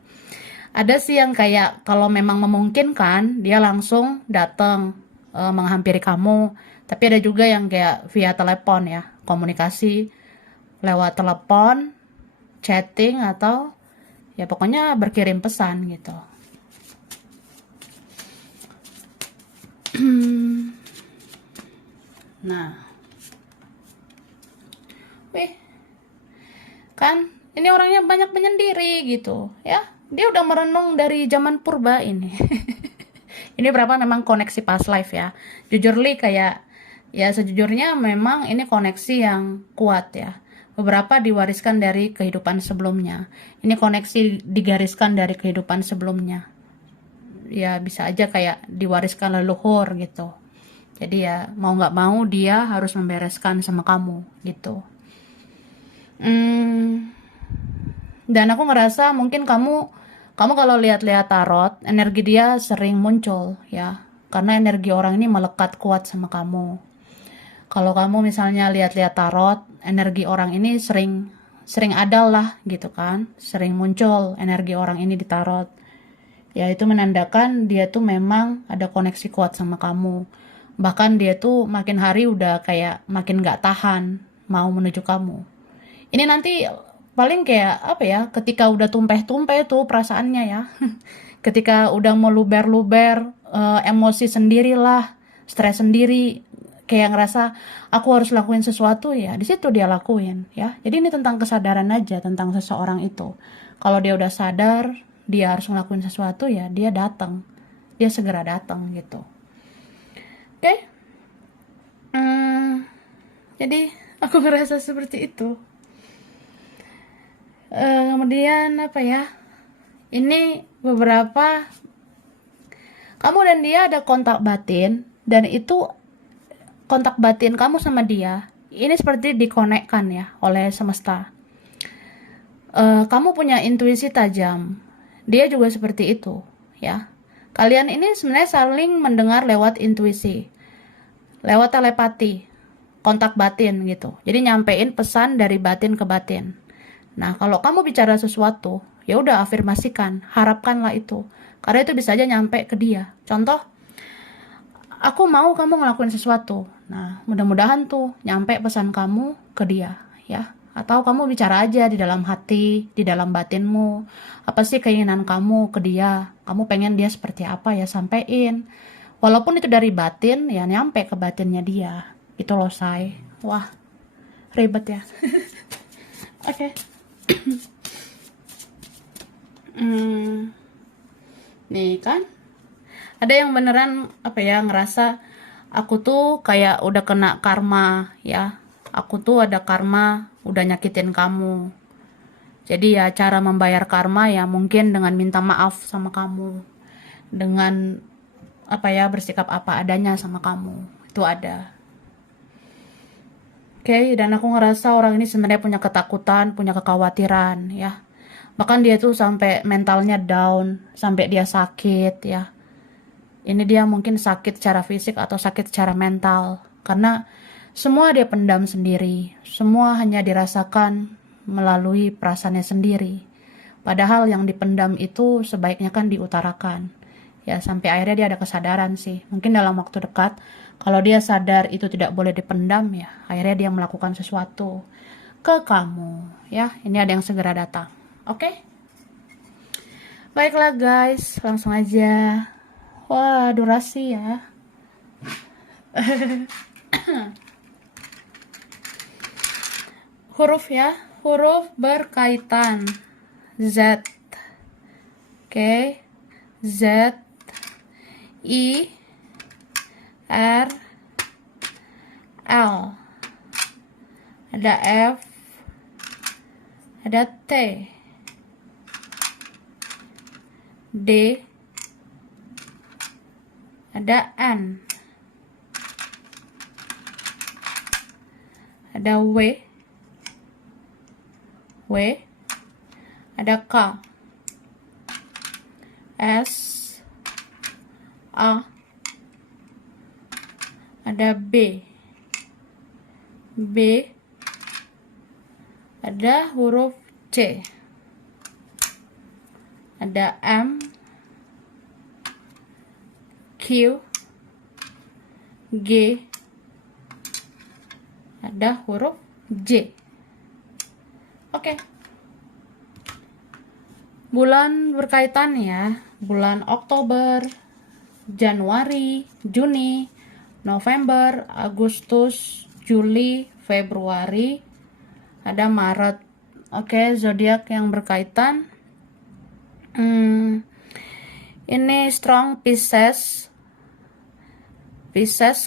Ada sih yang kayak kalau memang memungkinkan dia langsung datang menghampiri kamu. Tapi ada juga yang kayak via telepon ya, komunikasi lewat telepon, chatting, atau ya pokoknya berkirim pesan gitu. Nah, wih, kan ini orangnya banyak menyendiri gitu ya. Dia udah merenung dari zaman purba ini. Ini berapa memang koneksi past life ya. Jujur li kayak ya sejujurnya memang ini koneksi yang kuat ya. Beberapa diwariskan dari kehidupan sebelumnya. Ini koneksi digariskan dari kehidupan sebelumnya. Ya bisa aja kayak diwariskan leluhur gitu. Jadi ya mau nggak mau dia harus membereskan sama kamu gitu. Dan aku ngerasa mungkin kamu Kamu kalau lihat-lihat tarot, energi dia sering muncul ya. Karena energi orang ini melekat kuat sama kamu. Kalau kamu misalnya lihat-lihat tarot, energi orang ini sering ada lah gitu kan. Sering muncul energi orang ini di tarot. Ya itu menandakan dia tuh memang ada koneksi kuat sama kamu. Bahkan dia tuh makin hari udah kayak makin gak tahan mau menuju kamu. Ini nanti paling kayak apa ya, ketika udah tumpeh-tumpeh tuh perasaannya ya. Ketika udah mau luber-luber, emosi sendirilah, stres sendiri, kayak ngerasa aku harus lakuin sesuatu, ya di situ dia lakuin ya. Jadi ini tentang kesadaran aja tentang seseorang itu. Kalau dia udah sadar dia harus ngelakuin sesuatu, ya dia datang, dia segera datang gitu. Oke. Jadi aku ngerasa seperti itu. Kemudian apa ya, ini beberapa, kamu dan dia ada kontak batin, dan itu kontak batin kamu sama dia ini seperti dikonekkan ya oleh semesta. Kamu punya intuisi tajam, dia juga seperti itu ya. Kalian ini sebenarnya saling mendengar lewat intuisi, lewat telepati, kontak batin gitu. Jadi nyampein pesan dari batin ke batin. Nah, kalau kamu bicara sesuatu, ya udah afirmasikan, harapkanlah itu. Karena itu bisa aja nyampe ke dia. Contoh, aku mau kamu ngelakuin sesuatu. Nah, mudah-mudahan tuh nyampe pesan kamu ke dia, ya. Atau kamu bicara aja di dalam hati, di dalam batinmu. Apa sih keinginan kamu ke dia? Kamu pengen dia seperti apa, ya sampein. Walaupun itu dari batin, ya nyampe ke batinnya dia. Itu loh, say. Wah, ribet ya. Oke. Nih kan, ada yang beneran apa ya, ngerasa aku tuh kayak udah kena karma ya, aku tuh ada karma udah nyakitin kamu. Jadi ya cara membayar karma ya mungkin dengan minta maaf sama kamu, dengan apa ya, bersikap apa adanya sama kamu. Itu ada. Oke, dan aku ngerasa orang ini sebenarnya punya ketakutan, punya kekhawatiran ya. Bahkan dia tuh sampai mentalnya down, sampai dia sakit ya. Ini dia mungkin sakit secara fisik atau sakit secara mental. Karena semua dia pendam sendiri. Semua hanya dirasakan melalui perasaannya sendiri. Padahal yang dipendam itu sebaiknya kan diutarakan. Ya sampai akhirnya dia ada kesadaran sih. Mungkin dalam waktu dekat, kalau dia sadar itu tidak boleh dipendam, ya akhirnya dia melakukan sesuatu ke kamu. Ya, ini ada yang segera datang. Oke? Baiklah guys, langsung aja. Wah, durasi ya. Huruf ya, huruf berkaitan. Z. Oke. Z, I, R, L. Ada F, ada T, D, ada N, ada W, ada K, S, A, ada B, ada huruf C, ada M, Q, G, ada huruf J. Oke. Bulan berkaitan ya. Bulan Oktober, Januari, Juni, November, Agustus, Juli, Februari, ada Maret. Oke, zodiak yang berkaitan. Ini strong Pisces,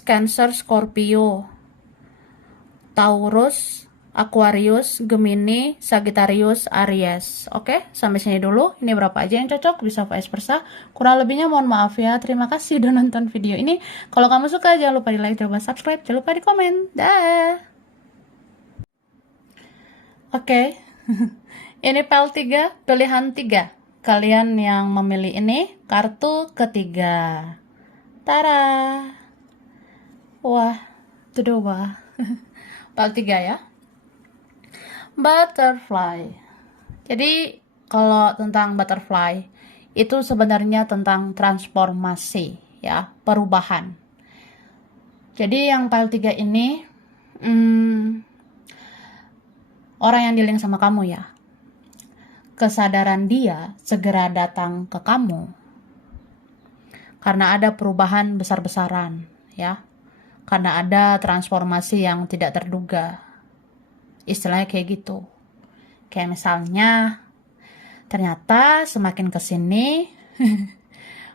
Cancer, Scorpio, Taurus, Aquarius, Gemini, Sagittarius, Aries. Oke, sampai sini dulu. Ini berapa aja yang cocok, bisa vice versa. Kurang lebihnya mohon maaf ya. Terima kasih udah nonton video ini. Kalau kamu suka, jangan lupa di like, jangan lupa subscribe, jangan lupa di komen. Dah. Oke. Ini PL3, pilihan 3. kalian yang memilih ini kartu ketiga. Tara. Wah, itu dua. Part 3 ya. Butterfly. Jadi kalau tentang butterfly itu sebenarnya tentang transformasi ya, perubahan. Jadi yang part 3 ini orang yang dealing sama kamu ya. Kesadaran dia segera datang ke kamu karena ada perubahan besar-besaran ya. Karena ada transformasi yang tidak terduga. Istilahnya kayak gitu. Kayak misalnya, ternyata semakin kesini,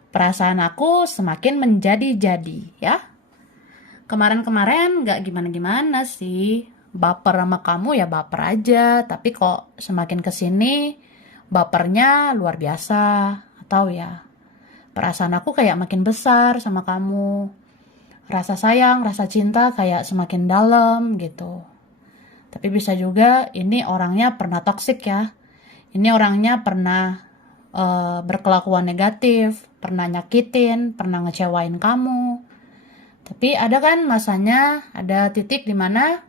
perasaan aku semakin menjadi-jadi ya. Kemarin-kemarin gak gimana-gimana sih. Baper sama kamu ya baper aja. Tapi kok semakin kesini, bapernya luar biasa. Atau ya, perasaan aku kayak makin besar sama kamu. Rasa sayang, rasa cinta kayak semakin dalam gitu. Tapi bisa juga ini orangnya pernah toksik ya. Ini orangnya pernah berkelakuan negatif, pernah nyakitin, pernah ngecewain kamu. Tapi ada kan masanya, ada titik di mana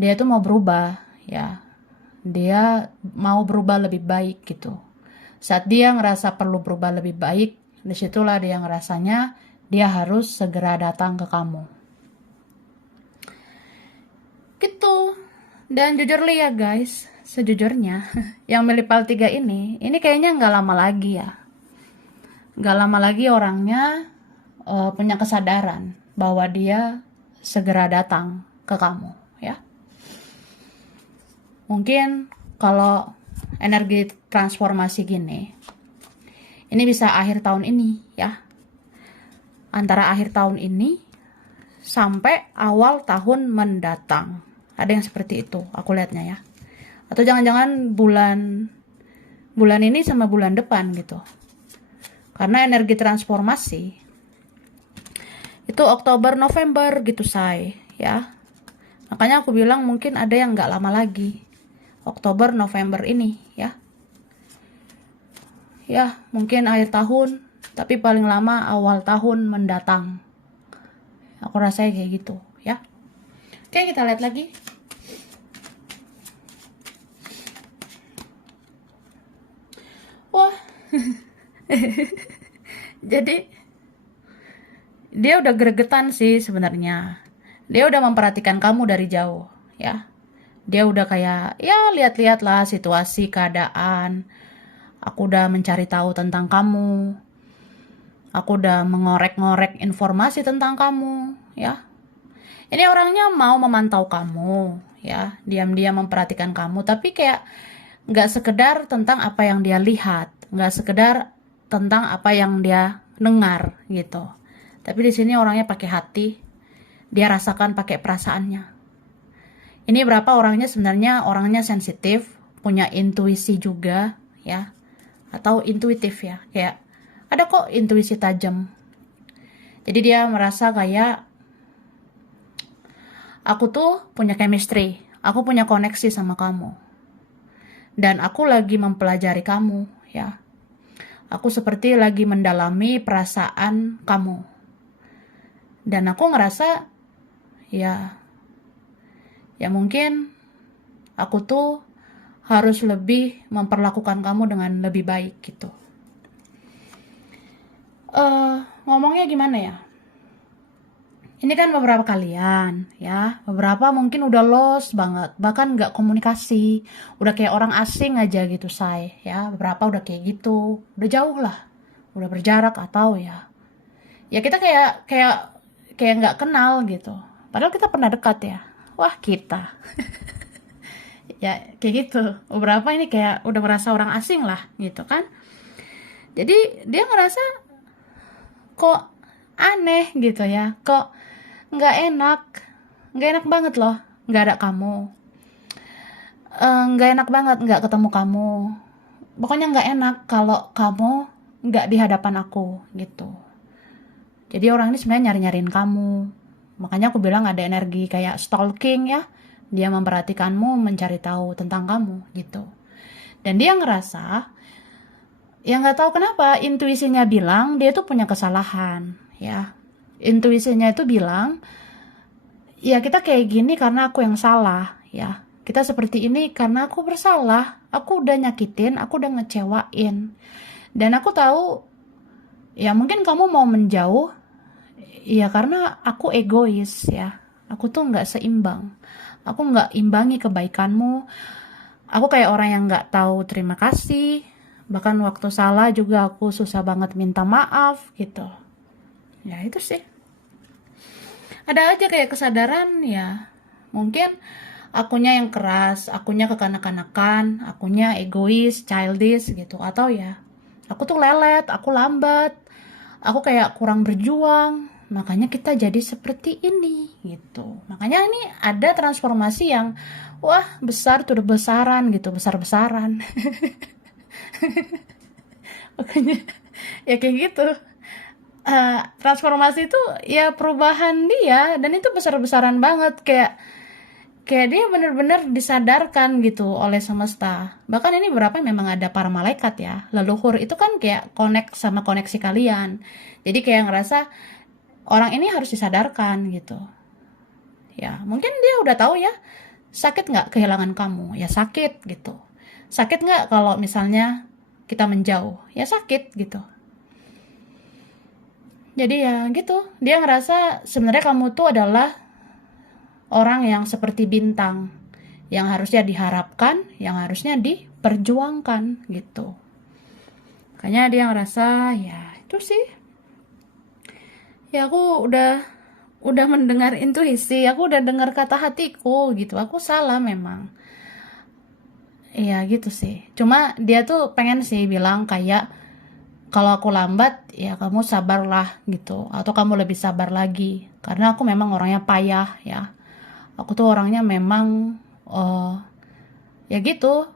dia tuh mau berubah ya. Dia mau berubah lebih baik gitu. Saat dia ngerasa perlu berubah lebih baik, disitulah dia ngerasanya dia harus segera datang ke kamu. Gitu. Dan jujur li ya guys, sejujurnya yang milih part 3 ini kayaknya nggak lama lagi ya. Nggak lama lagi orangnya punya kesadaran bahwa dia segera datang ke kamu ya. Mungkin kalau energi transformasi gini, ini bisa akhir tahun ini ya. Antara akhir tahun ini sampai awal tahun mendatang. Ada yang seperti itu, aku lihatnya ya. Atau jangan-jangan bulan ini sama bulan depan gitu. Karena energi transformasi itu Oktober November gitu say ya. Makanya aku bilang mungkin ada yang nggak lama lagi. Oktober November ini ya. Ya, mungkin akhir tahun, tapi paling lama awal tahun mendatang. Aku rasanya kayak gitu ya. Oke, kita lihat lagi. Wah. Jadi dia udah gregetan sih sebenarnya. Dia udah memperhatikan kamu dari jauh ya. Dia udah kayak ya lihat-lihat lah situasi keadaan. Aku udah mencari tahu tentang kamu. Aku udah mengorek-ngorek informasi tentang kamu ya. Ini orangnya mau memantau kamu ya, diam-diam memperhatikan kamu, tapi kayak nggak sekedar tentang apa yang dia lihat, nggak sekedar tentang apa yang dia dengar gitu. Tapi di sini orangnya pakai hati, dia rasakan pakai perasaannya. Ini berapa orangnya sebenarnya orangnya sensitif, punya intuisi juga ya, atau intuitif ya, kayak ada kok intuisi tajam. Jadi dia merasa kayak aku tuh punya chemistry, aku punya koneksi sama kamu. Dan aku lagi mempelajari kamu ya. Aku seperti lagi mendalami perasaan kamu. Dan aku ngerasa ya mungkin aku tuh harus lebih memperlakukan kamu dengan lebih baik gitu. Ngomongnya gimana ya? Ini kan beberapa kalian ya, beberapa mungkin udah lost banget, bahkan nggak komunikasi, udah kayak orang asing aja gitu say ya. Beberapa udah kayak gitu, udah jauh lah, udah berjarak atau ya kita kayak nggak kenal gitu. Padahal kita pernah dekat ya. Wah kita, ya kayak gitu. Beberapa ini kayak udah merasa orang asing lah gitu kan. Jadi dia ngerasa kok aneh gitu ya, kok nggak enak banget loh nggak ada kamu, nggak enak banget nggak ketemu kamu, pokoknya nggak enak kalau kamu nggak di hadapan aku gitu. Jadi orang ini sebenarnya nyari-nyariin kamu, makanya aku bilang ada energi kayak stalking ya, dia memperhatikanmu, mencari tahu tentang kamu gitu. Dan dia ngerasa Ya nggak tahu kenapa intuisinya bilang dia tuh punya kesalahan, ya. Intuisinya itu bilang, ya kita kayak gini karena aku yang salah, ya. Kita seperti ini karena aku bersalah. Aku udah nyakitin, aku udah ngecewain. Dan aku tahu, ya mungkin kamu mau menjauh, ya karena aku egois, ya. Aku tuh nggak seimbang. Aku nggak imbangi kebaikanmu. Aku kayak orang yang nggak tahu terima kasih. Bahkan waktu salah juga aku susah banget minta maaf gitu. Ya itu sih. Ada aja kayak kesadaran ya. Mungkin akunya yang keras, akunya kekanak-kanakan, akunya egois, childish gitu. Atau ya, aku tuh lelet, aku lambat, aku kayak kurang berjuang. Makanya kita jadi seperti ini gitu. Makanya ini ada transformasi yang wah besar tuh besaran gitu, besar-besaran. Makanya ya kayak gitu. Transformasi itu ya perubahan dia dan itu besar-besaran banget kayak kayak dia benar-benar disadarkan gitu oleh semesta. Bahkan ini berapa memang ada para malaikat ya. Leluhur itu kan kayak connect sama koneksi kalian. Jadi kayak ngerasa orang ini harus disadarkan gitu. Ya mungkin dia udah tahu ya. Sakit nggak kehilangan kamu? Ya sakit gitu. Sakit nggak kalau misalnya kita menjauh? Ya sakit gitu. Jadi ya gitu. Dia ngerasa sebenarnya kamu tuh adalah orang yang seperti bintang, yang harusnya diharapkan, yang harusnya diperjuangkan gitu. Makanya dia ngerasa ya itu sih. Ya aku udah mendengar intuisi, aku udah dengar kata hatiku gitu. Aku salah memang. Iya gitu sih. Cuma dia tuh pengen sih bilang kayak kalau aku lambat ya kamu sabarlah gitu atau kamu lebih sabar lagi karena aku memang orangnya payah ya. Aku tuh orangnya memang ya gitu,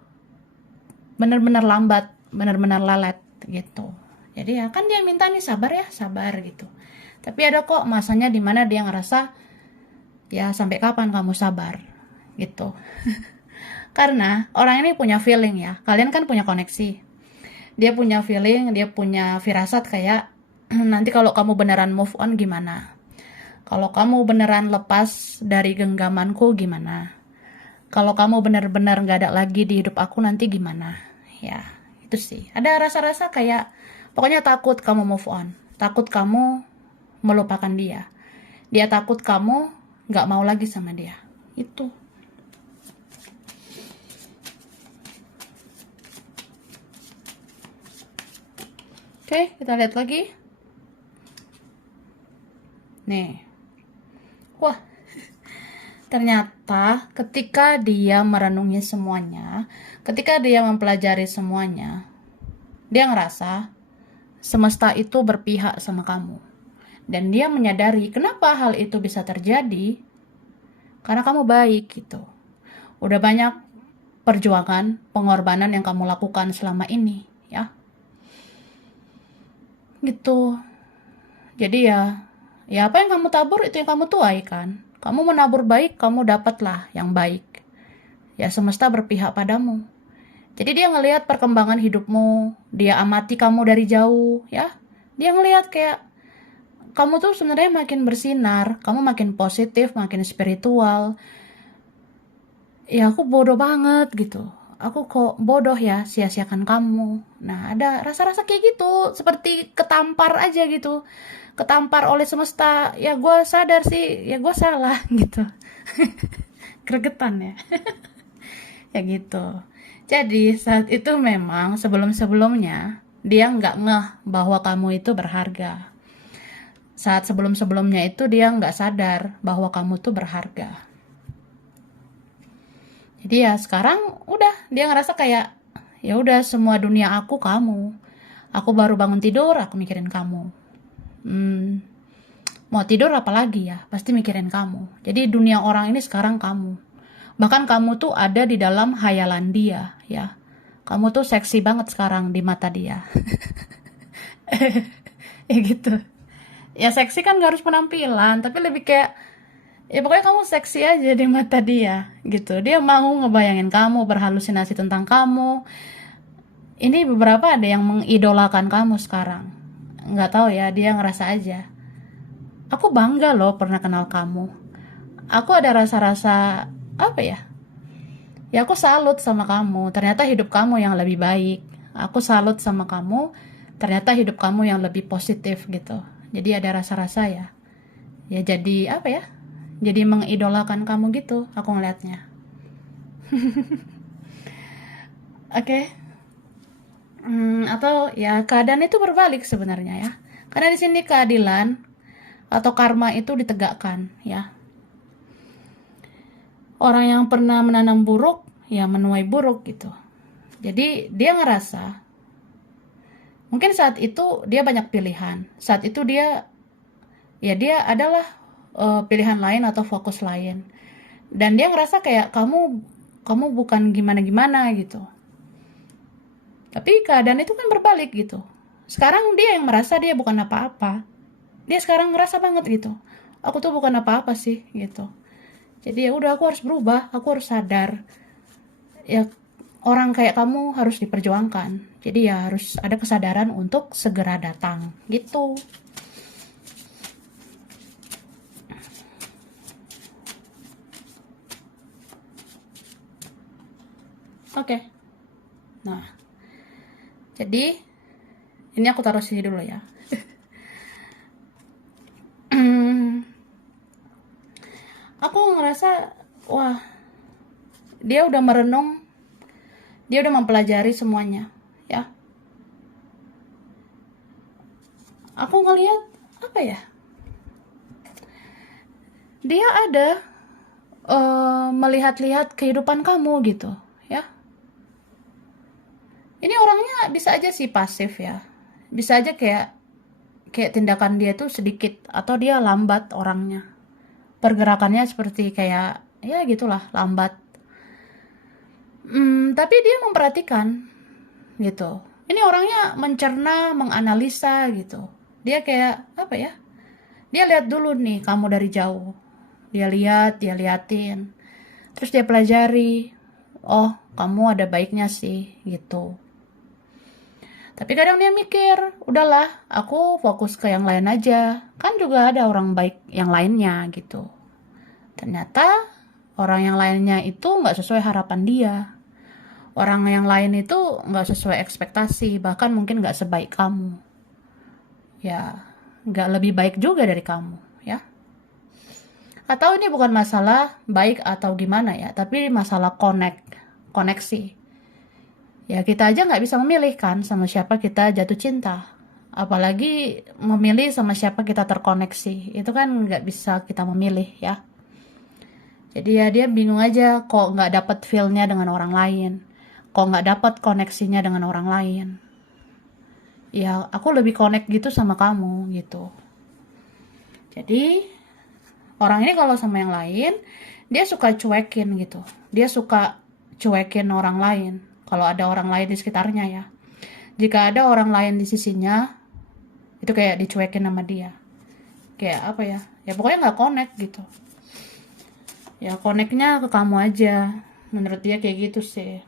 bener-bener lambat, bener-bener lelet gitu. Jadi ya kan dia minta nih sabar ya, sabar gitu. Tapi ada kok masanya dimana dia ngerasa ya sampai kapan kamu sabar gitu. Karena orang ini punya feeling ya, kalian kan punya koneksi. Dia punya feeling, dia punya firasat kayak nanti kalau kamu beneran move on gimana? Kalau kamu beneran lepas dari genggamanku gimana? Kalau kamu benar-benar nggak ada lagi di hidup aku nanti gimana? Ya, itu sih. Ada rasa-rasa kayak pokoknya takut kamu move on. Takut kamu melupakan dia. Dia takut kamu nggak mau lagi sama dia. Itu. Oke, kita lihat lagi. Nih. Wah, ternyata ketika dia merenungi semuanya, ketika dia mempelajari semuanya, dia ngerasa semesta itu berpihak sama kamu. Dan dia menyadari kenapa hal itu bisa terjadi, karena kamu baik gitu. Udah banyak perjuangan, pengorbanan yang kamu lakukan selama ini, ya. Gitu. Jadi ya apa yang kamu tabur itu yang kamu tuai kan. Kamu menabur baik, kamu dapatlah yang baik. Ya semesta berpihak padamu. Jadi dia ngelihat perkembangan hidupmu, dia amati kamu dari jauh, ya. Dia ngelihat kayak kamu tuh sebenarnya makin bersinar, kamu makin positif, makin spiritual. Ya aku bodoh banget gitu. Aku kok bodoh ya sia-siakan kamu. Nah ada rasa-rasa kayak gitu, seperti ketampar aja gitu. Ketampar oleh semesta, ya gue sadar sih, ya gue salah gitu. Gregetan ya. Ya gitu. Jadi saat itu memang sebelum-sebelumnya dia nggak ngeh bahwa kamu itu berharga. Saat sebelum-sebelumnya itu dia nggak sadar bahwa kamu tuh berharga. Jadi ya sekarang udah dia ngerasa kayak ya udah semua dunia aku kamu. Aku baru bangun tidur aku mikirin kamu. Mau tidur apalagi ya pasti mikirin kamu. Jadi dunia orang ini sekarang kamu. Bahkan kamu tuh ada di dalam hayalan dia ya. Kamu tuh seksi banget sekarang di mata dia. Ya gitu. Ya seksi kan gak harus penampilan, tapi lebih kayak ya pokoknya kamu seksi aja di mata dia gitu. Dia mau ngebayangin kamu, berhalusinasi tentang kamu. Ini beberapa ada yang mengidolakan kamu sekarang. Nggak tahu ya, dia ngerasa aja. Aku bangga loh pernah kenal kamu. Aku ada rasa-rasa, apa ya? Ya aku salut sama kamu. Ternyata hidup kamu yang lebih baik. Aku salut sama kamu. Ternyata hidup kamu yang lebih positif gitu. Jadi ada rasa-rasa ya. Ya jadi apa ya? Jadi mengidolakan kamu gitu. Aku ngeliatnya. Oke. Atau ya keadaan itu berbalik sebenarnya ya. Karena di sini keadilan atau karma itu ditegakkan ya. Orang yang pernah menanam buruk ya menuai buruk gitu. Jadi dia ngerasa mungkin saat itu dia banyak pilihan. Saat itu dia dia adalah pilihan lain atau fokus lain. Dan dia ngerasa kayak kamu bukan gimana-gimana gitu. Tapi keadaan itu kan berbalik gitu. Sekarang dia yang merasa dia bukan apa-apa. Dia sekarang ngerasa banget gitu. Aku tuh bukan apa-apa sih gitu. Jadi ya udah aku harus berubah, aku harus sadar. Ya orang kayak kamu harus diperjuangkan. Jadi ya harus ada kesadaran untuk segera datang gitu. Oke. Nah, jadi ini aku taruh sini dulu ya. Aku ngerasa wah, dia udah merenung, dia udah mempelajari semuanya, ya. Aku ngelihat apa ya? Dia ada melihat-lihat kehidupan kamu gitu, ya. Ini orangnya bisa aja sih pasif ya. Bisa aja kayak tindakan dia tuh sedikit atau dia lambat orangnya. Pergerakannya seperti kayak ya gitulah, lambat. Tapi dia memperhatikan gitu. Ini orangnya mencerna, menganalisa gitu. Dia kayak apa ya? Dia lihat dulu nih kamu dari jauh. Dia lihat, dia liatin. Terus dia pelajari. Oh, kamu ada baiknya sih gitu. Tapi kadang dia mikir, udahlah, aku fokus ke yang lain aja. Kan juga ada orang baik yang lainnya gitu. Ternyata orang yang lainnya itu nggak sesuai harapan dia. Orang yang lain itu nggak sesuai ekspektasi, bahkan mungkin nggak sebaik kamu. Ya, nggak lebih baik juga dari kamu, ya. Atau ini bukan masalah baik atau gimana ya, tapi masalah koneksi. Ya kita aja nggak bisa memilih kan sama siapa kita jatuh cinta. Apalagi memilih sama siapa kita terkoneksi. Itu kan nggak bisa kita memilih ya. Jadi ya dia bingung aja kok nggak dapet feel-nya dengan orang lain. Kok nggak dapet koneksinya dengan orang lain. Ya aku lebih connect gitu sama kamu gitu. Jadi orang ini kalau sama yang lain dia suka cuekin gitu. Dia suka cuekin orang lain. Kalau ada orang lain di sekitarnya ya. Jika ada orang lain di sisinya, itu kayak dicuekin sama dia. Kayak apa ya? Ya pokoknya nggak connect gitu. Ya connectnya ke kamu aja. Menurut dia kayak gitu sih.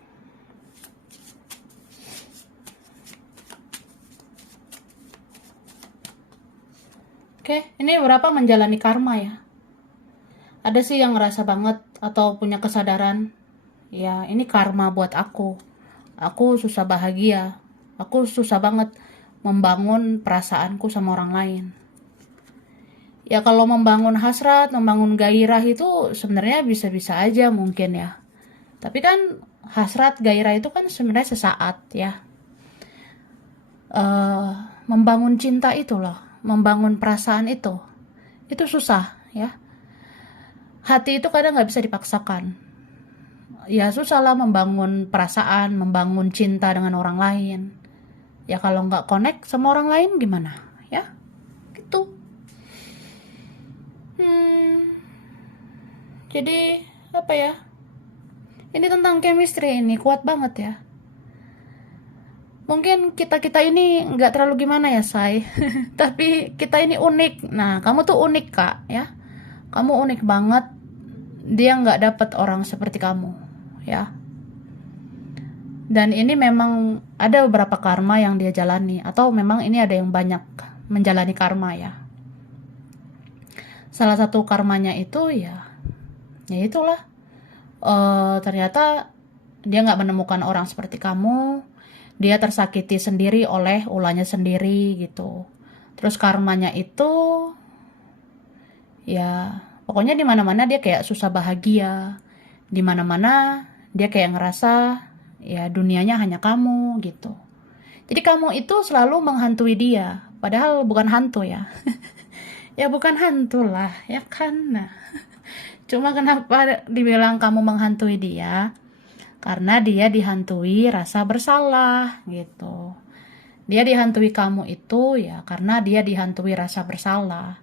Oke, ini berapa menjalani karma ya. Ada sih yang ngerasa banget atau punya kesadaran. Ya ini karma buat aku. Aku susah bahagia. Aku susah banget membangun perasaanku sama orang lain. Ya kalau membangun hasrat, membangun gairah itu sebenarnya bisa-bisa aja mungkin ya. Tapi kan hasrat, gairah itu kan sebenarnya sesaat ya. Membangun cinta itu loh, membangun perasaan itu susah ya. Hati itu kadang nggak bisa dipaksakan. Ya susah lah membangun perasaan, membangun cinta dengan orang lain. Ya kalau nggak connect sama orang lain gimana ya, gitu. Jadi apa ya, ini tentang chemistry, ini kuat banget ya. Mungkin kita ini nggak terlalu gimana ya say. Tapi kita ini unik. Nah kamu tuh unik kak ya, kamu unik banget. Dia nggak dapet orang seperti kamu ya. Dan ini memang ada beberapa karma yang dia jalani, atau memang ini ada yang banyak menjalani karma ya. Salah satu karmanya itu ya itulah, ternyata dia nggak menemukan orang seperti kamu, dia tersakiti sendiri oleh ulahnya sendiri gitu. Terus karmanya itu ya pokoknya di mana-mana dia kayak susah bahagia, di mana-mana dia kayak ngerasa ya dunianya hanya kamu gitu. Jadi kamu itu selalu menghantui dia, padahal bukan hantu ya. Ya bukan hantu lah, ya kan. Nah, cuma kenapa dibilang kamu menghantui dia? Karena dia dihantui rasa bersalah gitu. Dia dihantui kamu itu ya karena dia dihantui rasa bersalah.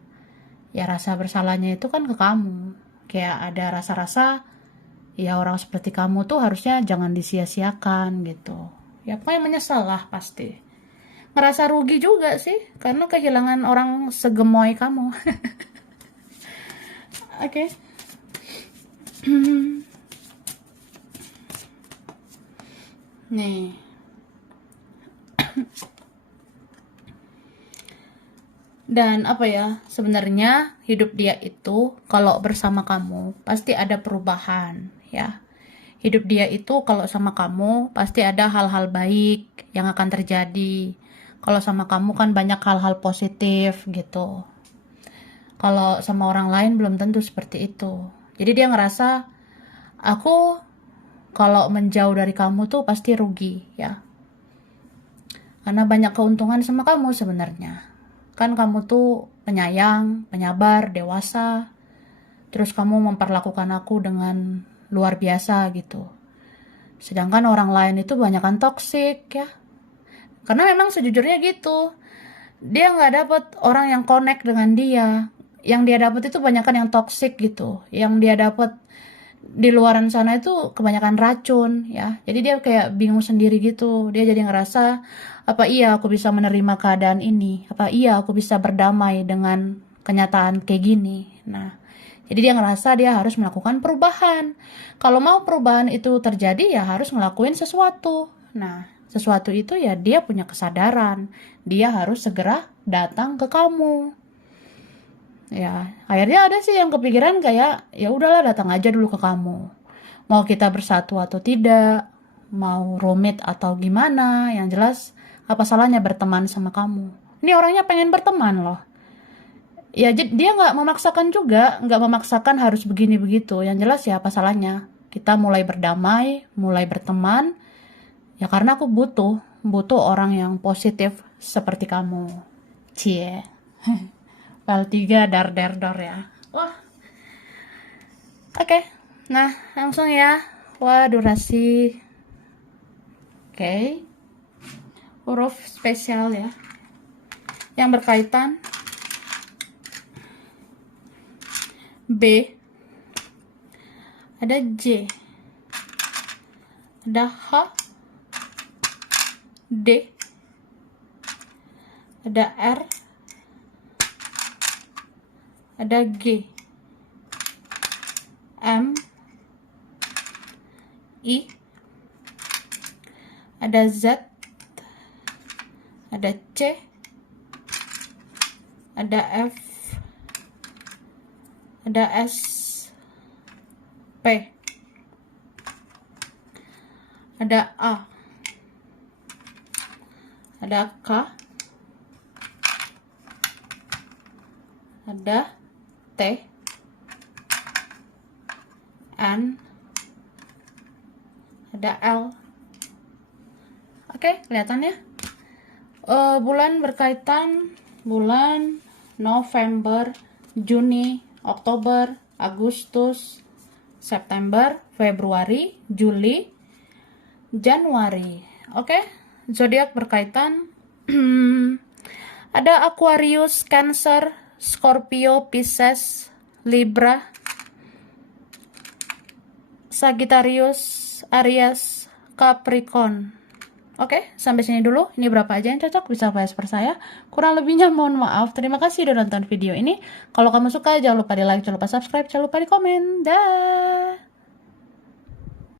Ya rasa bersalahnya itu kan ke kamu. Kayak ada rasa-rasa ya orang seperti kamu tuh harusnya jangan disia-siakan gitu. Ya pokoknya menyesal lah pasti. Ngerasa rugi juga sih karena kehilangan orang segemoy kamu. Oke. Nih. Dan apa ya, sebenarnya hidup dia itu kalau bersama kamu pasti ada perubahan ya. Hidup dia itu kalau sama kamu pasti ada hal-hal baik yang akan terjadi. Kalau sama kamu kan banyak hal-hal positif gitu. Kalau sama orang lain belum tentu seperti itu. Jadi dia ngerasa aku kalau menjauh dari kamu tuh pasti rugi ya. Karena banyak keuntungan sama kamu sebenarnya. Kan kamu tuh penyayang, penyabar, dewasa. Terus kamu memperlakukan aku dengan luar biasa gitu. Sedangkan orang lain itu banyakan toksik ya. Karena memang sejujurnya gitu. Dia nggak dapet orang yang connect dengan dia. Yang dia dapet itu banyakan yang toksik gitu. Yang dia dapet di luaran sana itu kebanyakan racun ya. Jadi dia kayak bingung sendiri gitu. Dia jadi ngerasa, apa iya aku bisa menerima keadaan ini? Apa iya aku bisa berdamai dengan kenyataan kayak gini? Nah, jadi dia ngerasa dia harus melakukan perubahan. Kalau mau perubahan itu terjadi ya harus ngelakuin sesuatu. Nah, sesuatu itu ya dia punya kesadaran. Dia harus segera datang ke kamu. Ya, akhirnya ada sih yang kepikiran kayak ya udahlah datang aja dulu ke kamu. Mau kita bersatu atau tidak, mau rumit atau gimana, yang jelas apa salahnya berteman sama kamu. Ini orangnya pengen berteman loh. Ya dia nggak memaksakan juga, nggak memaksakan harus begini begitu. Yang jelas ya apa salahnya kita mulai berdamai, mulai berteman. Ya karena aku butuh orang yang positif seperti kamu. Cie. File 3 dar ya. Wah. Oke. Nah, langsung ya. Wah, durasi. Oke. Huruf spesial ya. Yang berkaitan B. Ada J. Ada H. D. Ada R. Ada G, M, I, ada Z, ada C, ada F, ada S, P, ada A, ada K, ada T, N, ada L. Oke, kelihatan ya? Bulan berkaitan bulan November, Juni, Oktober, Agustus, September, Februari, Juli, Januari. Oke, zodiak berkaitan ada Aquarius, Cancer, Scorpio, Pisces, Libra, Sagittarius, Aries, Capricorn. Oke, sampai sini dulu. Ini berapa aja yang cocok bisa vice per saya. Kurang lebihnya mohon maaf. Terima kasih udah nonton video ini. Kalau kamu suka jangan lupa di like, jangan lupa subscribe, jangan lupa di komen. Dah.